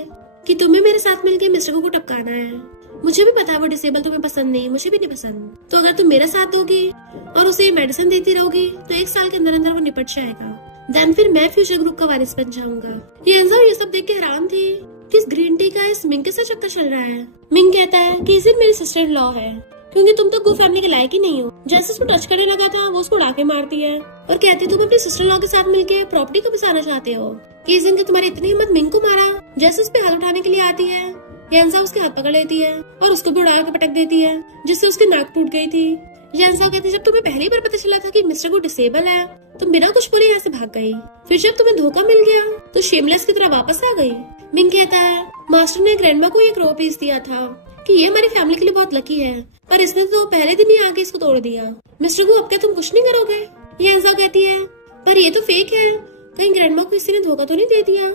कि तुम्हें मेरे साथ मिलकर मिस्टर को टपकाना है। मुझे भी पता है वो डिसेबल तुम्हें पसंद नहीं, मुझे भी नहीं पसंद, तो अगर तुम मेरा साथ दोगी और उसे मेडिसिन देती रहोगी तो 1 साल के अंदर अंदर वो निपट जाएगा, देन फिर मैं फ्यूचर ग्रुप का वारिस बन जाऊंगा। ये सब देख के हैरान थी कि इस ग्रीन टी का इस मिंग के साथ चक्कर चल रहा है। मिंग कहता है कि इस मेरी सिस्टर इन लॉ है, क्योंकि तुम तो गू फैमिली के लायक ही नहीं हो। जैसे उसको टच करने लगा था वो उसको उड़ा के मारती है और कहती है तुम अपनी सिस्टर लॉ के साथ मिलके प्रॉपर्टी को बसाना चाहते हो। केजिन की तुम्हारी इतनी हिम्मत मिंग को मारा। जैसे उस पे हाथ उठाने के लिए आती है, येंजा उसके हाथ पकड़ लेती है और उसको भी उड़ा के पटक देती है, जिससे उसकी नाक टूट गई थी। येंजा कहती है जब तुम्हें पहली बार पता चला था कि मिस्टर को डिसेबल है तुम बिना कुछ बोले यहाँ से भाग गई, फिर जब तुम्हें धोखा मिल गया तो शेमलेस की तरह वापस आ गई। मिंग कहता है मास्टर ने ग्रैंडमा को ये क्रो पीस दिया था कि ये हमारी फैमिली के लिए बहुत लकी है, पर इसने तो पहले दिन ही आके इसको तोड़ दिया। मिस्टर को अब क्या तुम कुछ नहीं करोगे? येंजा कहती है पर ये तो फेक है, कहीं ग्रैंडमा को किसी ने धोखा तो नहीं दे दिया?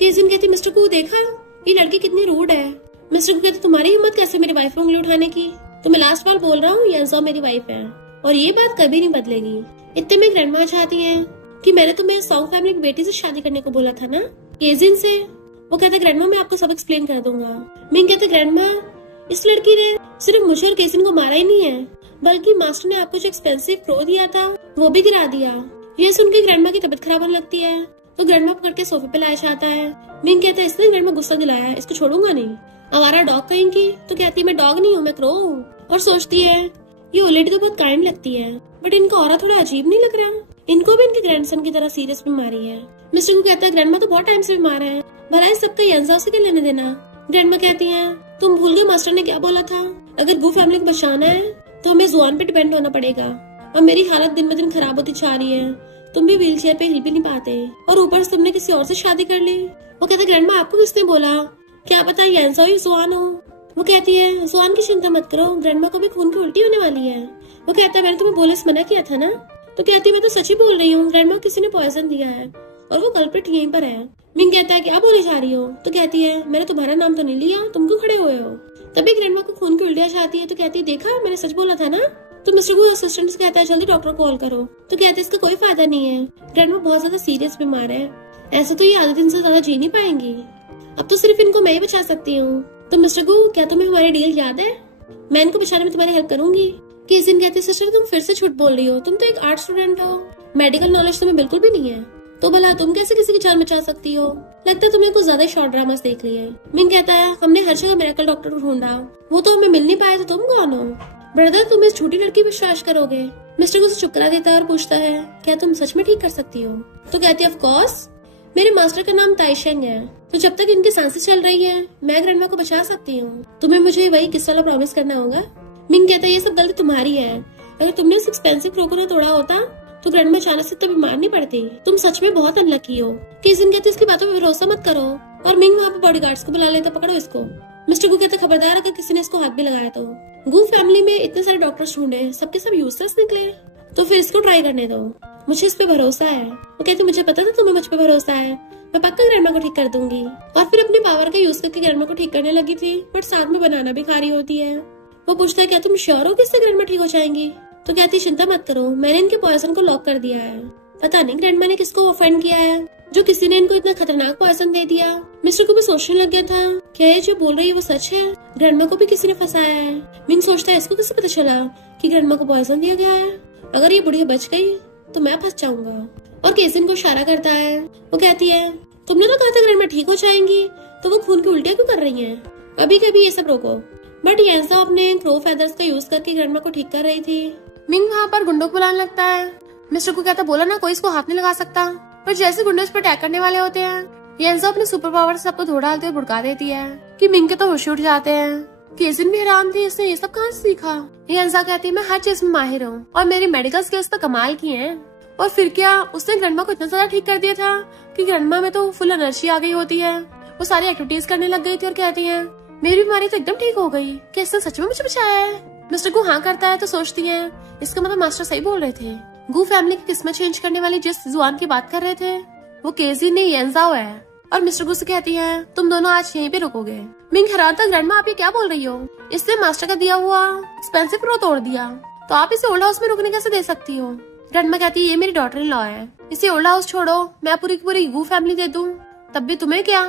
केजिन कहती मिस्टर को देखा ये लड़की कितनी रूड है। मिस्टर को कहते तुम्हारी हिम्मत कैसे मेरी वाइफ को उंगली उठाने की? तो मैं लास्ट बार बोल रहा हूँ येंजा मेरी वाइफ है और ये बात कभी नहीं बदलेगी। इतने में ग्रैंडमा चाहती है कि मैंने तुम्हें सॉन्ग फैमिली की बेटी से शादी करने को बोला था ना, केजिन से। वो कहते ग्रैंडमा मैं आपको सब एक्सप्लेन कर दूंगा। मिंग कहते ग्रैंडमा इस लड़की ने सिर्फ मुझे और केजिन को मारा ही नहीं है, बल्कि मास्टर ने आपको जो एक्सपेंसिव प्रो दिया था वो भी गिरा दिया। ये सुन के ग्रैंडमा की तबीयत खराब होने लगती है तो ग्रैंडमा पकड़ के सोफे पे लाया जाता है। मिंग कहता है इसने ग्रैंडमा गुस्सा दिलाया है, इसको छोड़ूंगा नहीं। आवारा डॉग कहेंगी तो कहती मैं डॉग नहीं हूँ मैं क्रो हूँ, और सोचती है ये ओलेडी तो बहुत काइंड लगती है बट इनका ऑरा थोड़ा अजीब नहीं लग रहा, इनको भी इनके ग्रैंडसन की तरह सीरियस बीमारी है। मिस्टर को कहता है ग्रैंडमा तो बहुत टाइम से बीमार है, भला इस सबका येंजा से क्या लेने देना? ग्रैंडमा कहती है तुम भूल गए मास्टर ने क्या बोला था, अगर गू फैमिली को बचाना है तो हमें जुआन पे डिपेंड होना पड़ेगा। अब मेरी हालत दिन ब दिन खराब होती जा रही है, तुम भी व्हील चेयर पे हिल भी नहीं पाते और ऊपर से तुमने किसी और से शादी कर ली। वो कहते ग्रैंडमा आपको किसने बोला, क्या पता येंजा ही जुआन हो। वो कहती है जुआन की चिंता मत करो, ग्रैंडमा को भी खून की उल्टी होने वाली है। वो कहता है मैंने तुम्हें बोले से मना किया था ना। तो कहती है मैं तो सच ही बोल रही हूँ, ग्रैंडमा को किसी ने पॉइजन दिया है और वो कल्प्रिट यहीं पर है। मिंग कहता है क्या बोली जा रही हो? तो कहती है मैंने तुम्हारा नाम तो नहीं लिया, तुम क्यों खड़े हुए हो? तभी ग्रैंडमा को खून की उल्टियां चाहती है तो कहती है देखा मैंने सच बोला था ना। तो मिस्टर को असिस्टेंट से कहता है जल्दी डॉक्टर को कॉल करो। तो कहते हैं इसका कोई फायदा नहीं है, ग्रैंडमा बहुत ज्यादा सीरियस बीमार है, ऐसे तो ये आधे दिन से ज्यादा जी नहीं पाएंगी, अब तो सिर्फ इनको मैं ही बचा सकती हूँ। तो मिस्टर को क्या तुम्हें हमारी डील याद है, मैं इनको बचाने में तुम्हारी हेल्प करूंगी। केजिन कहती है सिस्टर तुम फिर से झूठ बोल रही हो, तुम तो एक आर्ट स्टूडेंट हो, मेडिकल नॉलेज तुम्हें बिल्कुल भी नहीं है, तो भला तुम कैसे किसी की जान बचा सकती हो? लगता है तुमने कुछ ज्यादा शॉर्ट ड्रामास देख लिए। मिंग कहता है हमने हर जगह मिरेकल डॉक्टर को ढूंढा, वो तो हमें मिल नहीं पाए, तो तुम कौन हो? ब्रदर तुम इस झूठी लड़की पे विश्वास करोगे? मिस्टर को चुप करा देता है और पूछता है क्या तुम सच में ठीक कर सकती हो? तो कहती है ऑफ कोर्स, मेरे मास्टर का नाम ताइशेंग है, तो जब तक इनकी सांसें चल रही है मैं ग्रैंडमा को बचा सकती हूँ, तुम्हें मुझे वही किस वाला प्रॉमिस करना होगा। मिंग कहता है ये सब गलती तुम्हारी है, अगर तुमने उस एक्सपेंसिव क्रो को ना तोड़ा होता तो ग्रैंडमा अचानक से तब बीमार नहीं पड़ती, तुम सच में बहुत अनलकी हो। केजिन कहते इसकी बातों पे भरोसा मत करो और मिंग वहाँ पे बॉडीगार्ड्स को बुला लेता, पकड़ो इसको। मिस्टर को कहते खबरदार अगर किसी ने इसको हाथ भी लगाया तो। गू फैमिली में इतने सारे डॉक्टर्स ढूंढे, सबके सब यूजलेस निकले, तो फिर इसको ट्राई करने दो, मुझे इस पे भरोसा है। वो कहते मुझे पता था तुम्हें मुझ पे भरोसा है, मैं पक्का ग्रैंडमा को ठीक कर दूंगी। और फिर अपनी पावर का यूज करके ग्रैंडमा को ठीक करने लगी थी, बट साथ में बनाना भी खा रही होती है। वो पूछता है क्या तुम श्योर हो कि इससे ग्रैंडमा ठीक हो जाएंगी? तो कहती चिंता मत करो, मैंने इनके पॉइजन को लॉक कर दिया है, पता नहीं ग्रैंडमा ने किसको ऑफेंड किया है जो किसी ने इनको इतना खतरनाक पॉइजन दे दिया। मिस्टर को भी सोचने लग गया था क्या ये जो बोल रही है वो सच है, ग्रैंडमा को भी किसी ने फंसाया है। मिंग सोचता है इसको कैसे पता चला कि ग्रैंडमा को पॉइजन दिया गया है, अगर ये बुढ़िया बच गई तो मैं फंस जाऊंगा। और केसिन को इशारा करता है। वो कहती है तुमने तो कहा था ग्रैंडमा ठीक हो जाएंगी, तो वो खून की उल्टियां क्यों कर रही हैं? अभी कभी ये सब रोको। बट येंसा अपने क्रो फेदर्स का यूज करके ग्रैंडमा को ठीक कर रही थी। मिंग वहाँ पर गुंडों को बुलाने लगता है। मिस्टर को कहता बोला ना कोई इसको हाथ नहीं लगा सकता। पर जैसे गुंडे उस पर अटैक करने वाले होते हैं, येंसा अपने सुपर पावर से सबको धो डालते हुए भुड़का देती है कि मिंग के तो होश उठ जाते हैं। केसिन भी हैरान थी, इसने ये सब कहाँ से सीखा? येंसा कहती है मैं हर चीज में माहिर हूँ और मेरी मेडिकल स्किल्स तो कमाल की हैं। और फिर क्या, उसने ग्रैंडमा को इतना ज्यादा ठीक कर दिया था कि ग्रैंडमा में तो फुल एनर्जी आ गई होती है। वो सारी एक्टिविटीज करने लग गई थी और कहती है मेरी बीमारी तो एकदम ठीक हो गई। क्या इसने सच में मुझे बचाया है? मिस्टर गू हाँ करता है तो सोचती है इसका मतलब मास्टर सही बोल रहे थे। गू फैमिली की किस्मत चेंज करने वाली जिस जुआन की बात कर रहे थे वो केजी नहीं येंजाओ है। और मिस्टर गू से कहती है तुम दोनों आज यहीं पे रुकोगे। मिंग हैरान था, ग्रैंडमा आप ये क्या बोल रही हो? इसने मास्टर का दिया हुआ एक्सपेंसिव प्रो तोड़ दिया, तो आप इसे ओल्ड हाउस में रुकने कैसे दे सकती हो? ग्रैंडमा कहती है ये मेरी डॉटर इन लॉ है, इसे ओल्ड हाउस छोड़ो, मैं पूरी की पूरी गू फैमिली दे दूं, तब भी तुम्हें क्या?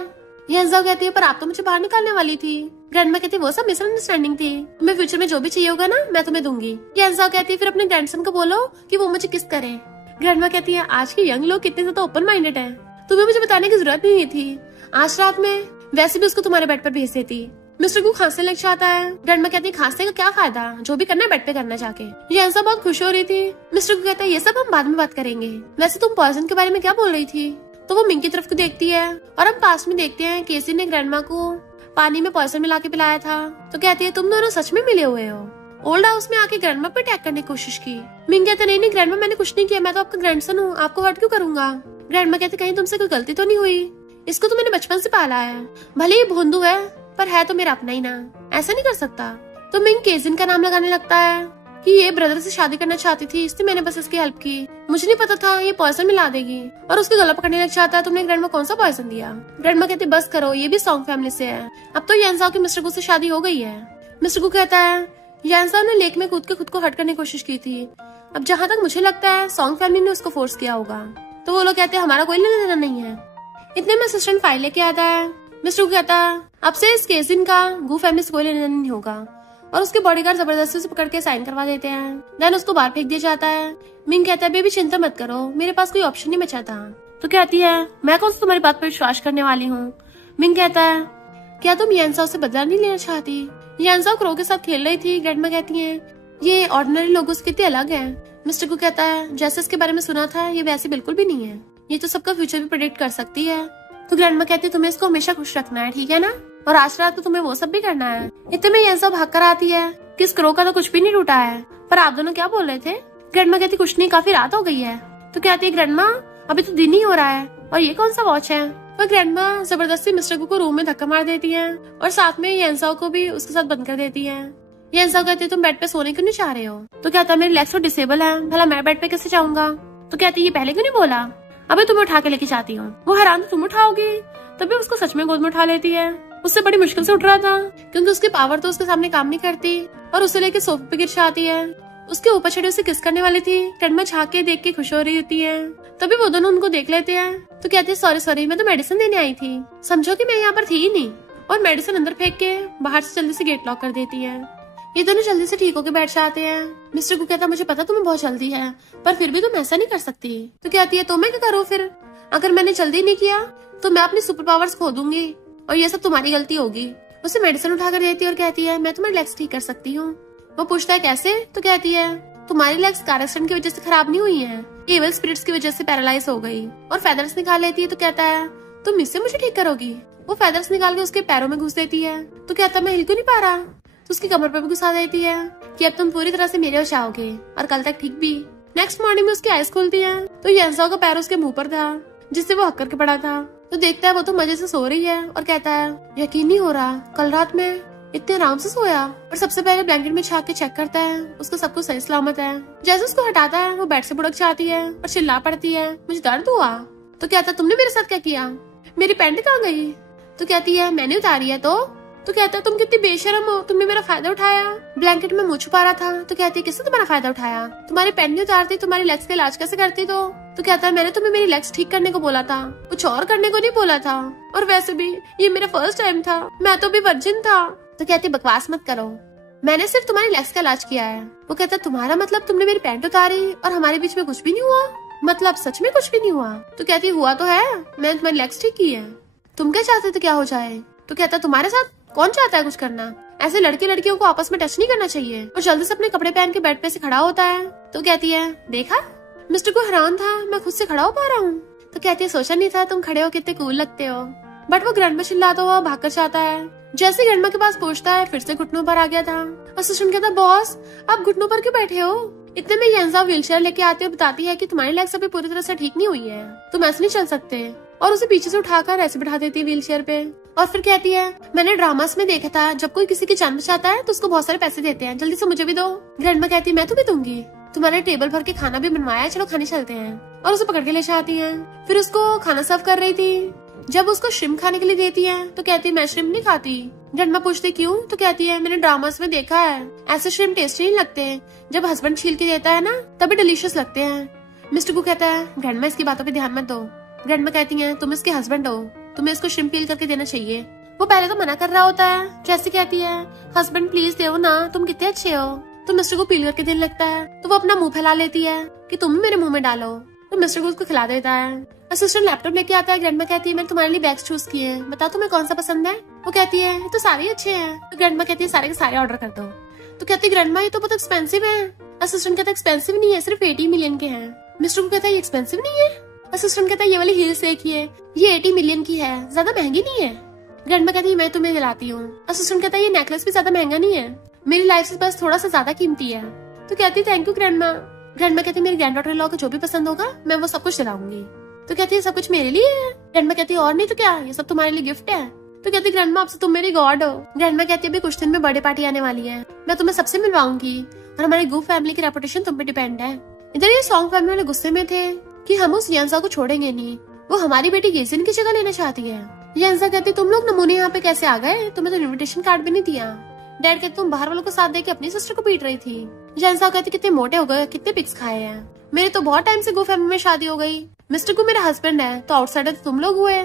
येंजाओ कहती है पर आप तो मुझे बाहर निकालने वाली थी। ग्रैंडमा कहती है वो सब मिसअंडरस्टैंडिंग थी, तुम्हें फ्यूचर में जो भी चाहिए होगा ना मैं तुम्हें दूंगी। येंजाओ कहती है फिर अपने ग्रैंडसन को बोलो कि वो मुझे किस करे। ग्रैंडमा कहती है आज के यंग लोग कितने ज्यादा ओपन माइंडेड है, तुम्हें मुझे बताने की जरूरत नहीं थी। आज रात में वैसे भी उसको तुम्हारे बेड पर भेज देती। मिस्टर को खांसने लग जाता है। ग्रैंडमा कहती है खांसने का क्या फायदा, जो भी करना है बेड पे करना जाके। येंसा बहुत खुश हो रही थी। मिस्टर को कहता है ये सब हम बाद में बात करेंगे, वैसे तुम पॉइजन के बारे में क्या बोल रही थी? तो वो मिंग की तरफ को देखती है और हम पास में देखते हैं केसी ने ग्रैंडमा को पानी में पॉइजन मिला के पिलाया था। तो कहती है तुम दोनों सच में मिले हुए हो? ओल्ड हाउस में आके ग्रैंडमा पे अटैक करने की कोशिश की। मिंग कहते नहीं ग्रैंडमा मैंने कुछ नहीं किया, मैं तो आपका ग्रैंडसन हूँ, आपको हर्ट क्यों करूंगा? ग्रैंडमा कहते कहीं तुमसे कोई गलती तो नहीं हुई, इसको तो मैंने बचपन से पाला है, भले ही भोंदू है पर है तो मेरा अपना ही ना, ऐसा नहीं कर सकता। तो मिंग केजिन का नाम लगाने लगता है कि ये ब्रदर से शादी करना चाहती थी, इसलिए मैंने बस इसकी हेल्प की, मुझे नहीं पता था ये पॉइजन मिला देगी। और उसके गला पकड़ने लग जाता है तुमने ग्रैंडमा कौन सा पॉइजन दिया? ग्रैंडमा कहती बस करो, ये भी सॉन्ग फैमिली से है, अब तो येंजाओ की मिस्टर गू से शादी हो गई है। मिस्टर गू कहता है येंजाओ ने लेक में कूद के खुद को हर्ट करने की कोशिश की थी, अब जहाँ तक मुझे लगता है सॉन्ग फैमिली ने उसको फोर्स किया होगा। तो वो लोग कहते हैं हमारा कोई लेना देना नहीं है। इतने में असिस्टेंट फाइल लेके आता है। मिस्टर गू कहता है अब से इस केसिन का गू फैमिली से कोई लेना देना नहीं होगा, और उसके बॉडीगार्ड जबरदस्ती उसे पकड़ के साइन करवा देते हैं। देन उसको बाहर फेंक दिया जाता है। मिंग कहता है बेबी चिंता मत करो, मेरे पास कोई ऑप्शन नहीं बचा था। तो कहती है मैं कौन सा तुम्हारी बात पर विश्वास करने वाली हूँ? मिंग कहता है क्या तुम येंजाओ से बदला नहीं लेना चाहती? येंजाओ क्रो के साथ खेल रही थी। ग्रैंडमा कहती है ये ऑर्डिनरी लोगों से कितने अलग है। मिस्टर को कहता है जैसे इसके बारे में सुना था ये वैसे बिल्कुल भी नहीं है, ये तो सबका फ्यूचर भी प्रेडिक्ट कर सकती है। तो ग्रैंडमा कहती है तुम्हें इसको हमेशा खुश रखना है, ठीक है ना, और आज रात को तुम्हें वो सब भी करना है। इतने में येंजाओ भाग कर आती है कि इस क्रो का तो कुछ भी नहीं टूटा है, पर आप दोनों क्या बोल रहे थे? ग्रैंडमा कहती कुछ नहीं, काफी रात हो गई है। तो कहती है ग्रैंडमा अभी तो दिन ही हो रहा है, और ये कौन सा वॉच है? और ग्रैंडमा जबरदस्ती मिस्टर गू को रूम में धक्का मार देती है और साथ में येंजाओ को भी उसके साथ बंद कर देती है। येंजाओ कहती है तुम बेड पे सोने क्यों नहीं चाह रहे हो? तो कहता है मेरे लेग्स तो डिसेबल है, भला मैं बेड पे कैसे जाऊंगा? तो कहती है ये पहले क्यों नहीं बोला? अबे तुम्हें उठा के लेके जाती हूँ। वो हैरान तुम उठाओगी, तभी उसको सच में गोद में उठा लेती है। उससे बड़ी मुश्किल से उठ रहा था क्योंकि उसकी पावर तो उसके सामने काम नहीं करती, और उसे लेके सोफे पे गिर जाती है। उसके ऊपर चढ़े उसे किस करने वाली थी। ग्रैंडमा झांक के देख के खुश हो रही होती है, तभी वो दोनों उनको देख लेते हैं। तो कहती है सॉरी मैं तो मेडिसिन देने आई थी, समझो कि मैं यहाँ पर थी ही नहीं, और मेडिसिन अंदर फेंक के बाहर से जल्दी से गेट लॉक कर देती है। ये दोनों जल्दी से ठीक होके बैठ जाते हैं। मिस्टर को कहता मुझे पता तुम्हें बहुत जल्दी है, पर फिर भी तुम ऐसा नहीं कर सकती। तो कहती है तो मैं क्या करूँ फिर? अगर मैंने जल्दी नहीं किया तो मैं अपनी सुपर पावर्स खो दूंगी, और ये सब तुम्हारी गलती होगी। उसे मेडिसिन उठा कर देती है और कहती है मैं तुम्हारे लेग्स ठीक कर सकती हूँ। वो पूछता है कैसे? तो कहती है तुम्हारी लेग्स कार एक्सीडेंट की वजह से खराब नहीं हुई है, एविल स्पिरिट्स की वजह से पैरालाइज हो गई। और फेदर्स निकाल लेती है। तो कहता है तुम इससे मुझे ठीक करोगी? वो फेदर्स निकाल के उसके पैरों में घुस देती है। तो कहता है मैं हिल क्यों नहीं पा रहा? तो उसकी कमर पर भी घुसा देती है कि अब तुम पूरी तरह से मेरे हो जाओगे, और कल तक ठीक भी। नेक्स्ट मॉर्निंग में उसकी आइज खुलती है तो येंजाओ का पैर उसके मुंह पर था जिससे वो हक करके पड़ा था। तो देखता है वो तो मजे से सो रही है और कहता है यकीन नहीं हो रहा, कल रात में इतने आराम से सोया। और सबसे पहले ब्लैंकेट में झाँक के चेक करता है, उसको सब कुछ सही सलामत है। जैसे उसको हटाता है वो बेड से बुड़क जाती है और चिल्ला पड़ती है मुझे दर्द हुआ। तो कहता है तुमने मेरे साथ क्या किया? मेरी पैंट कहाँ गई? तो कहती है मैंने उतारी है। तो कहता है तुम कितनी बेशरम हो, तुमने मेरा फायदा उठाया। ब्लैंकेट में मुंह छुपा रहा था। तो कहती है किसने तुम्हारा फायदा उठाया? तुम्हारी पैंट नहीं उतारती, तुम्हारी लेग्स का इलाज कैसे करती? तो कहता है मैंने तुम्हें मेरी लेग्स ठीक करने को बोला था, कुछ और करने को नहीं बोला था, और वैसे भी ये मेरा फर्स्ट टाइम था, मैं तो भी वर्जिन था। तो कहती बकवास मत करो, मैंने सिर्फ तुम्हारी लेग्स का इलाज किया है। वो कहता तुम्हारा मतलब तुमने मेरी पैंट उतारी और हमारे बीच में कुछ भी नहीं हुआ? मतलब सच में कुछ भी नहीं हुआ? तो कहती हुआ तो है, मैंने तुम्हारी लेग्स ठीक की है। तुम क्या चाहते थे क्या हो जाए? तो कहता तुम्हारे साथ कौन चाहता है कुछ करना? ऐसे लड़के लड़कियों को आपस में टच नहीं करना चाहिए। और जल्दी से अपने कपड़े पहन के बेड पे से खड़ा होता है। तो कहती है देखा, मिस्टर को हैरान था मैं खुद से खड़ा हो पा रहा हूँ। तो कहती है सोचा नहीं था तुम खड़े हो कितने कूल लगते हो। बट वो ग्रैंडमा चिल्लाता हुआ भागकर जाता है। जैसे ग्रैंडमा के पास पहुंचता है फिर से घुटनों पर आ गया था। असिस्टेंट कहता बॉस आप घुटनों पर क्यों बैठे हो? इतने में येंजा व्हीलचेयर लेके आती है, बताती है कि तुम्हारी लेग्स अभी पूरी तरह से ठीक नहीं हुई है, तुम ऐसे नहीं चल सकते। और उसे पीछे से उठाकर ऐसे बिठा देती है व्हीलचेयर पे। और फिर कहती है मैंने ड्रामास में देखा था जब कोई किसी की जान बचाता है तो उसको बहुत सारे पैसे देते हैं, जल्दी से मुझे भी दो। ग्रैंडमा कहती है मैं तुम्हें दूंगी, तुम्हारे टेबल भर के खाना भी बनवाया है, चलो खाने चलते हैं। और उसे पकड़ के ले जाती है। फिर उसको खाना सर्व कर रही थी। जब उसको श्रिम्प खाने के लिए देती है तो कहती है मैं श्रिम्प नहीं खाती। ग्रैंडमा पूछती क्यों? तो कहती है मैंने ड्रामास में देखा है ऐसे श्रिम्प टेस्टी नहीं लगते, जब हस्बैंड छील के देता है ना तभी डिलीशियस लगते हैं। मिस्टर को कहता है ग्रैंडमा इसकी बातों पे ध्यान मत दो। ग्रैंडमा कहती है तुम इसके हस्बैंड हो, तुम्हें इसको श्रिम्प पील करके देना चाहिए। वो पहले तो मना कर रहा होता है, जैसे कहती है हस्बैंड प्लीज दो ना, तुम कितने अच्छे हो। तो मिस्टर को पील करके देने लगता है तो वो अपना मुंह फैला लेती है कि तुम मेरे मुंह में डालो। तो मिस्टर को उसको खिला देता है। असिस्टेंट लैपटॉप लेके आता है। ग्रैंडमा कहती है मैंने तुम्हारे लिए बैग्स चूज किए हैं, बताओ तुम्हें कौन सा पसंद है? वो कहती है तो सारे अच्छे हैं। तो ग्रैंडमा कहती है सारे के सारे ऑर्डर कर दो। तो कहती है ग्रैंडमा ये तो बहुत एक्सपेंसिव है। असिस्टेंट कहता है एक्सपेंसिव नहीं है, सिर्फ 80 मिलियन के हैं। मिस्टर को कहता है ये एक्सपेंसिव नहीं है। असिस्टेंट कहता है ये वाली हील्स देखिए, ये 80 मिलियन की है, ज्यादा महंगी नहीं है। ग्रैंडमा कहती है मैं तुम्हें दिलाती हूँ। असिस्टेंट कहता है ये नेकलेस भी ज्यादा महंगा नहीं है, मेरी लाइफ से बस थोड़ा सा ज्यादा कीमती है। तो कहती है थैंक यू ग्रैंडमा। ग्रैंडमा कहती है मेरी ग्रैंड डॉटर इन लॉ को जो भी पसंद होगा मैं वो सब कुछ दिलाऊंगी। तो कहती है सब कुछ मेरे लिए है। ग्रैंडमा कहती है और नहीं तो क्या, ये सब तुम्हारे लिए गिफ्ट है। तो कहती है ग्रैंडमा आपसे तुम मेरी गॉड हो। ग्रैंडमा कहती है अभी कुछ दिन में बर्थडे पार्टी आने वाली है, मैं तुम्हें सबसे मिलवाऊंगी और हमारी गूफ फैमिली की रेपुटेशन तुम पे डिपेंड है। इधर ये सॉन्ग फैमिली वाले गुस्से में थे कि हम उस येंजा को छोड़ेंगे नहीं, वो हमारी बेटी येजिन की जगह लेना चाहती है। येंजा कहती तुम लोग नमूने यहाँ पे कैसे आ गए, तुम्हें तो इन्विटेशन कार्ड भी नहीं दिया। डैड कहते तुम बाहर वालों को साथ देके अपनी सिस्टर को पीट रही थी। येंजा कहती कितने मोटे हो गए, कितने पिक्स खाए हैं, मेरे तो बहुत टाइम से गो फैमिली में शादी हो गई। मिस्टर को मेरा हस्बैंड है तो आउटसाइडर तो तुम लोग हुए,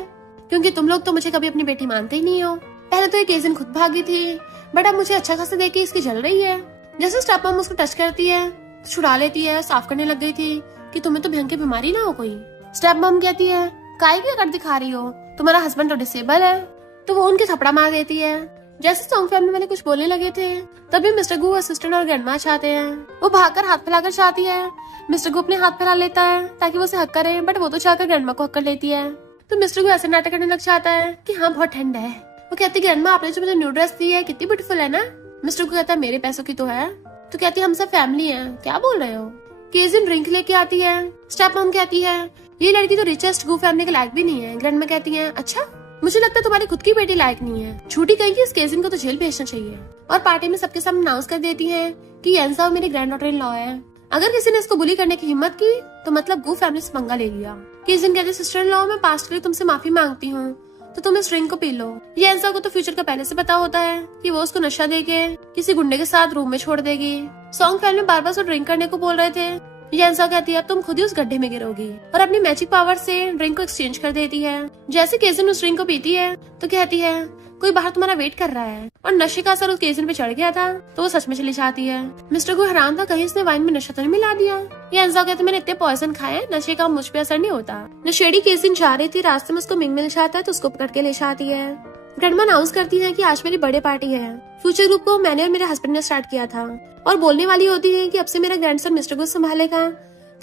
क्योंकि तुम लोग तो मुझे कभी अपनी बेटी मानते ही नहीं हो। पहले तो एक येजिन खुद भागी थी, बट अब मुझे अच्छा खासा देख के इसकी जल रही है। जैसे स्टेप मॉम उसको टच करती है छुड़ा लेती है, साफ करने लग गई थी कि तुम्हें तो भयंकर बीमारी ना हो कोई। स्टेप मॉम कहती है काय की अकड़ दिखा रही हो, तुम्हारा हस्बैंड तो डिसेबल है। तो वो उनके थपड़ा मार देती है। जैसे सॉन्ग फैमिली वाले कुछ बोलने लगे थे तभी मिस्टर गू असिस्टेंट और ग्रैंडमा चाहते हैं। वो भागकर हाथ फैलाकर चाहती है। मिस्टर गू अपने हाथ फैला लेता है ताकि वो उसे हक करे, बट वो तो चाहकर ग्रैंडमा को हक कर लेती है। तो मिस्टर गू ऐसे नाटक करने लग जाता है कि हाँ बहुत ठंड है। वो कहती है ग्रैंडमा आपने जो मुझे न्यू ड्रेस दी है कितनी ब्यूटीफुल है ना। मिस्टर गू कहता है मेरे पैसों की तो है। तो कहती है हम सब फैमिली है, क्या बोल रहे हो। केजिन ड्रिंक लेके आती है। स्टेप मॉम कहती है ये लड़की तो रिचेस्ट गू फैमिली के लायक भी नहीं है। ग्रैंडमा कहती है अच्छा मुझे लगता है तुम्हारी खुद की बेटी लायक नहीं है, झूठी कहेगी इस केजिन को तो जेल भेजना चाहिए। और पार्टी में सबके सामने अनाउंस कर देती है कि येंजा मेरी ग्रैंड डॉटर इन लॉ है। अगर किसी ने इसको बुली करने की हिम्मत की तो मतलब गू फैमिली से पंगा ले लिया। केजिन कहते सिस्टर इन लॉ मैं पास्ट के लिए तुमसे माफी मांगती हूँ, तो तुम इस ड्रिंक को पी लो। येंजा को तो फ्यूचर का पहले से पता होता है कि वो उसको नशा देके किसी गुंडे के साथ रूम में छोड़ देगी। सॉन्ग फैमिली बार बार ड्रिंक करने को बोल रहे थे। येंजा कहती है अब तुम खुद ही उस गड्ढे में गिरोगी और अपनी मैजिक पावर से ड्रिंक को एक्सचेंज कर देती है। जैसे केजिन उस ड्रिंक को पीती है तो कहती है कोई बाहर तुम्हारा वेट कर रहा है। और नशे का असर उस केजिन पे चढ़ गया था तो वो सच में चली जाती है। मिस्टर को हैरान था कहीं इसने वाइन में नशा तो नहीं मिला दिया। येंजा कहते मैंने इतने पॉइजन खाए, नशे का मुझ पे असर नहीं होता। नशेड़ी केजिन जा रही थी, रास्ते में उसको मिंग मिल जाता है तो उसको पकड़ के ले जाती है। ग्रैंडमा अनाउंस करती है कि आज मेरी बर्थडे पार्टी है। फ्यूचर ग्रुप को मैंने और मेरे हस्बैंड ने स्टार्ट किया था और बोलने वाली होती है कि अब से मेरा ग्रैंडसन मिस्टर को संभालेगा।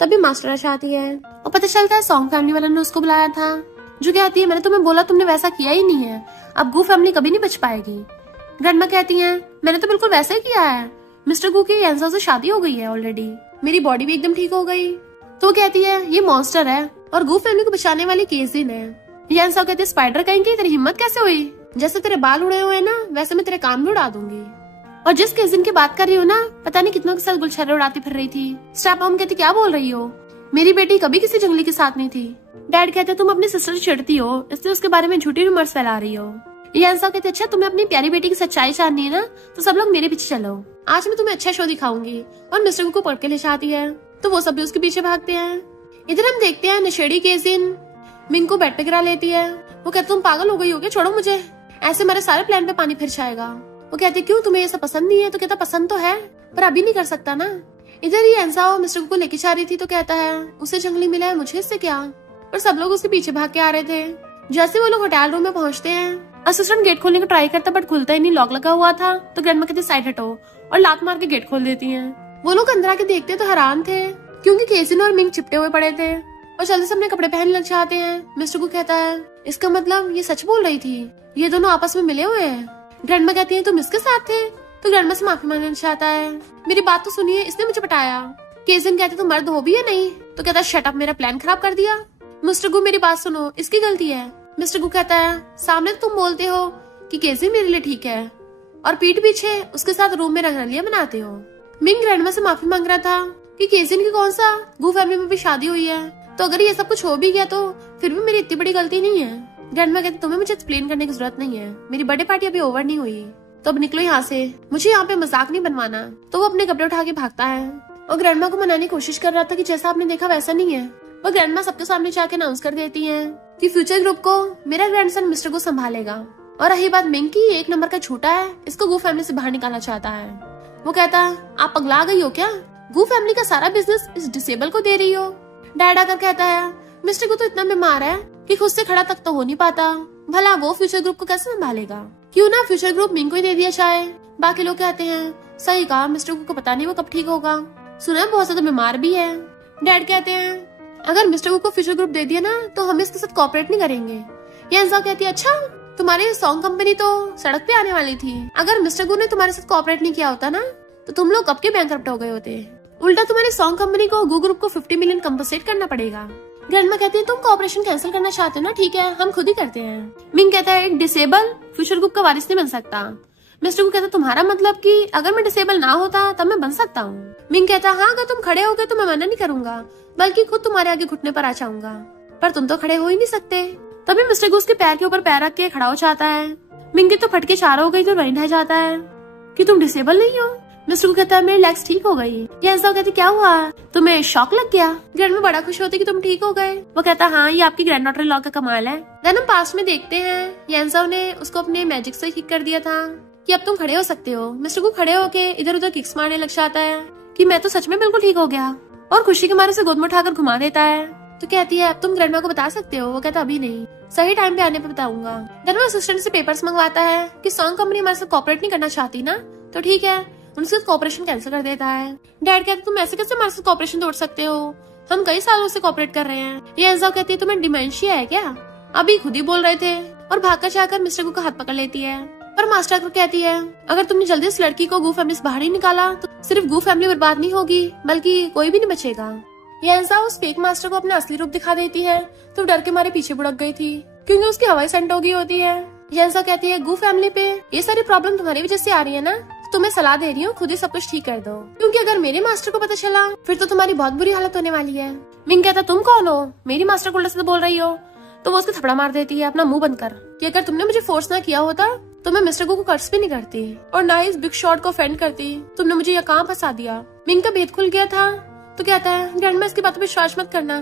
तभी मास्टर चाहती है और पता चलता है सॉन्ग फैमिली वालों ने उसको बुलाया था, जो कहती है मैंने तुम्हें बोला तुमने वैसा किया ही नहीं है, अब गू फैमिली कभी नहीं बच पाएगी। ग्रैंडमा कहती है मैंने तो बिल्कुल वैसा ही किया है, मिस्टर गू की येंजा से शादी हो गई है ऑलरेडी, मेरी बॉडी भी एकदम ठीक हो गई। तो वो कहती है ये मॉन्स्टर है और गू फैमिली को बचाने वाली केजिन है। येंजा कहती है स्पाइडर कहेंगे तेरी हिम्मत कैसे हुई, जैसे तेरे बाल उड़े हुए ना वैसे मैं तेरे कान भी उड़ा दूंगी। और जिस केजिन की बात कर रही हो ना पता नहीं कितनों के साथ गुलछर्रे उड़ाती फिर रही थी। स्टेप मॉम कहती क्या बोल रही हो, मेरी बेटी कभी किसी जंगली के साथ नहीं थी। डैड कहते तुम अपनी सिस्टर से चिढ़ती हो इसलिए उसके बारे में झूठी रूमर्स फैला रही हो। येंजा कहते अच्छा तुम्हें अपनी प्यारी बेटी की सच्चाई जाननी है ना तो सब लोग मेरे पीछे चलो, आज मैं तुम्हें अच्छा शो दिखाऊंगी। और मिस्टर को पकड़ के ले जाती है तो वो सब भी उसके पीछे भागते हैं। इधर हम देखते हैं नशेड़ी केजिन मिंग को बेड पे गिरा लेती है। वो कहते तुम पागल हो गई हो क्या, छोड़ो मुझे, ऐसे हमारे सारे प्लान पे पानी फिर जाएगा। वो कहती क्यों तुम्हें ये सब पसंद नहीं है। तो कहता पसंद तो है पर अभी नहीं कर सकता ना। इधर ही एंसा मिस्टर गु को लेके जा रही थी तो कहता है उसे जंगली मिला है, मुझे इससे क्या। और सब लोग उसके पीछे भाग के आ रहे थे। जैसे वो लोग होटल रूम में पहुंचते हैं, असिस्टेंट गेट खोलने का ट्राई करता बट खुलता ही नहीं, लॉक लगा हुआ था। तो ग्रैंडमा कहती साइड हटो और लात मार के गेट खोल देती हैं। वो लोग अंदर आके देखते तो हैरान थे क्योंकि केसिन और मिंग चिपटे हुए पड़े थे और जल्दी से अपने कपड़े पहनने लग जाते हैं। मिस्टर गु कहता है इसका मतलब ये सच बोल रही थी, ये दोनों आपस में मिले हुए हैं। ग्रैंडमा कहती है तुम इसके साथ थे। तो ग्रैंडमा से माफी मांगना चाहता है, मेरी बात तो सुनिए, इसने मुझे पटाया। केसिन कहते तुम मर्द हो भी या नहीं। तो कहता शट अप, मेरा प्लान खराब कर दिया। मिस्टर गु मेरी बात सुनो, इसकी गलती है। मिस्टर गु कहता है सामने तुम बोलते हो कि केसिन मेरे लिए ठीक है और पीठ पीछे उसके साथ रूम में रंगरलियां बनाते हो। मिंग ग्रैंडमा से माफी मांग रहा था कि केसिन की कौन सा गु फैमिली में भी शादी हुई है, तो अगर ये सब कुछ हो भी गया तो फिर भी मेरी इतनी बड़ी गलती नहीं है। ग्रैंडमा कहती तुम्हें मुझे एक्सप्लेन करने की जरूरत नहीं है, मेरी बर्थडे पार्टी अभी ओवर नहीं हुई, तो अब निकलो यहाँ से, मुझे यहाँ पे मजाक नहीं बनवाना। तो वो अपने कपड़े उठा के भागता है और ग्रैंडमा को मनाने की कोशिश कर रहा था कि जैसा आपने देखा वैसा नहीं है। वो ग्रैंडमा सबके सामने जाके अनाउंस कर देती है कि फ्यूचर ग्रुप को मेरा ग्रैंडसन मिस्टर गु संभालेगा। और रही बात मिंग की, एक नंबर का छोटा है, इसको गु फैमिली से बाहर निकालना चाहता है। वो कहता आप पगला गई हो क्या, गु फैमिली का सारा बिजनेस इस डिसेबल को दे रही हो। डैड आकर कहता है मिस्टर गु तो इतना बीमार है कि खुद से खड़ा तक तो हो नहीं पाता, भला वो फ्यूचर ग्रुप को कैसे संभालेगा, क्यों ना फ्यूचर ग्रुप मिंग को ही दे दिया जाए। बाकी लोग कहते हैं सही कहा, मिस्टर गु को पता नहीं वो कब ठीक होगा, सुना बहुत ज्यादा बीमार भी है। डैड कहते हैं अगर मिस्टर गु को फ्यूचर ग्रुप दे दिया ना तो हम इसके साथ कोऑपरेट नहीं करेंगे। येंसा कहती है अच्छा, तुम्हारी सॉन्ग कंपनी तो सड़क पे आने वाली थी, अगर मिस्टर गु ने तुम्हारे साथ कोऑपरेट नहीं किया होता ना तो तुम लोग कब के बैंकरप्ट हो गए होते। उल्टा तुम्हारी सॉन्ग कंपनी को गु ग्रुप को 50 मिलियन कंपनसेट करना पड़ेगा। ग्रैंडमा कहती है तुम कोऑपरेशन कैंसिल करना चाहते हो ना, ठीक है हम खुद ही करते हैं। मिंग कहता है एक डिसेबल फ्यूचर ग्रुप का वारिस नहीं बन सकता। मिस्टर गु कहता तुम्हारा मतलब कि अगर मैं डिसेबल ना होता तब मैं बन सकता हूँ। मिंग कहता हाँ अगर तुम खड़े हो गए तो मैं मना नहीं करूंगा, बल्कि खुद तुम्हारे आगे घुटने पर आ जाऊंगा, पर तुम तो खड़े हो ही नहीं सकते। तभी मिस्टर गु उसके पैर के ऊपर पैर रख के खड़ा हो जाता है। मिंग की तो फटके चार हो गई तो वहीं ढह जाता है कि तुम डिसेबल नहीं हो। मिस्टर गु कहता है मेरी लेग्स ठीक हो गई। येंसा कहती क्या हुआ, तुम्हें शॉक लग गया। ग्रैंड में बड़ा खुश होती कि तुम ठीक हो गए। वो कहता हाँ ये आपकी ग्रैंड डॉटर लॉ का कमाल है। देन हम पास्ट में देखते हैं येंसा ने उसको अपने मैजिक से ठीक कर दिया था कि अब तुम खड़े हो सकते हो। मिस्टर गु खड़े होके इधर उधर किक्स मारने लग जाता है कि मैं तो सच में बिल्कुल ठीक हो गया और खुशी के मारे से गोद में उठाकर घुमा देता है। तो कहती है अब तुम ग्रैंडमा को बता सकते हो। वो कहता अभी नहीं, सही टाइम पे आने पे बताऊंगा। देन वो असिस्टेंट से पेपर्स मंगवाता है कि सॉन्ग कंपनी हमारे साथ कोऑपरेट नहीं करना चाहती ना, तो ठीक है उनसे कोऑपरेशन कैंसिल कर देता है। डैड कहते तुम ऐसे कैसे हमारे साथ कोऑपरेशन तोड़ सकते हो, हम कई सालों से कोऑपरेट कर रहे हैं। ये एंसा कहती है तुम्हें डिमेंशिया है क्या, अभी खुद ही बोल रहे थे, और भागकर जाकर मिस्टर गु का हाथ पकड़ लेती है। पर मास्टर कहती है अगर तुमने जल्दी इस लड़की को गु फैमिली से बाहर ही निकाला तो सिर्फ गु फैमिली बर्बाद नहीं होगी बल्कि कोई भी नहीं बचेगा। येंसा उस फेक मास्टर को अपना असली रूप दिखा देती है तो डर के मारे पीछे बुड़क गई थी क्योंकि उसकी हवाई सेंट हो गई होती है। येंसा कहती है गु फैमिली पे ये सारी प्रॉब्लम तुम्हारी वजह से आ रही है ना, तुम्हें सलाह दे रही हूँ खुद ही सब कुछ ठीक कर दो, क्योंकि अगर मेरे मास्टर को पता चला फिर तो तुम्हारी बहुत बुरी हालत होने वाली है। मिंग कहता तुम कौन हो, मेरी मास्टर को उल्टा से बोल रही हो। तो वो उसको थपड़ा मार देती है अपना मुंह बंद कर कि अगर तुमने मुझे फोर्स ना किया होता तो मैं मिस्टर गु को कर्ज भी नहीं करती और ना ही इस बिग शॉट को ऑफेंड करती। तुमने मुझे यहाँ कहाँ फंसा दिया। मिंग का भेद खुल गया था तो कहता है ग्रैंडमा इसकी बातों पर विश्वास मत करना।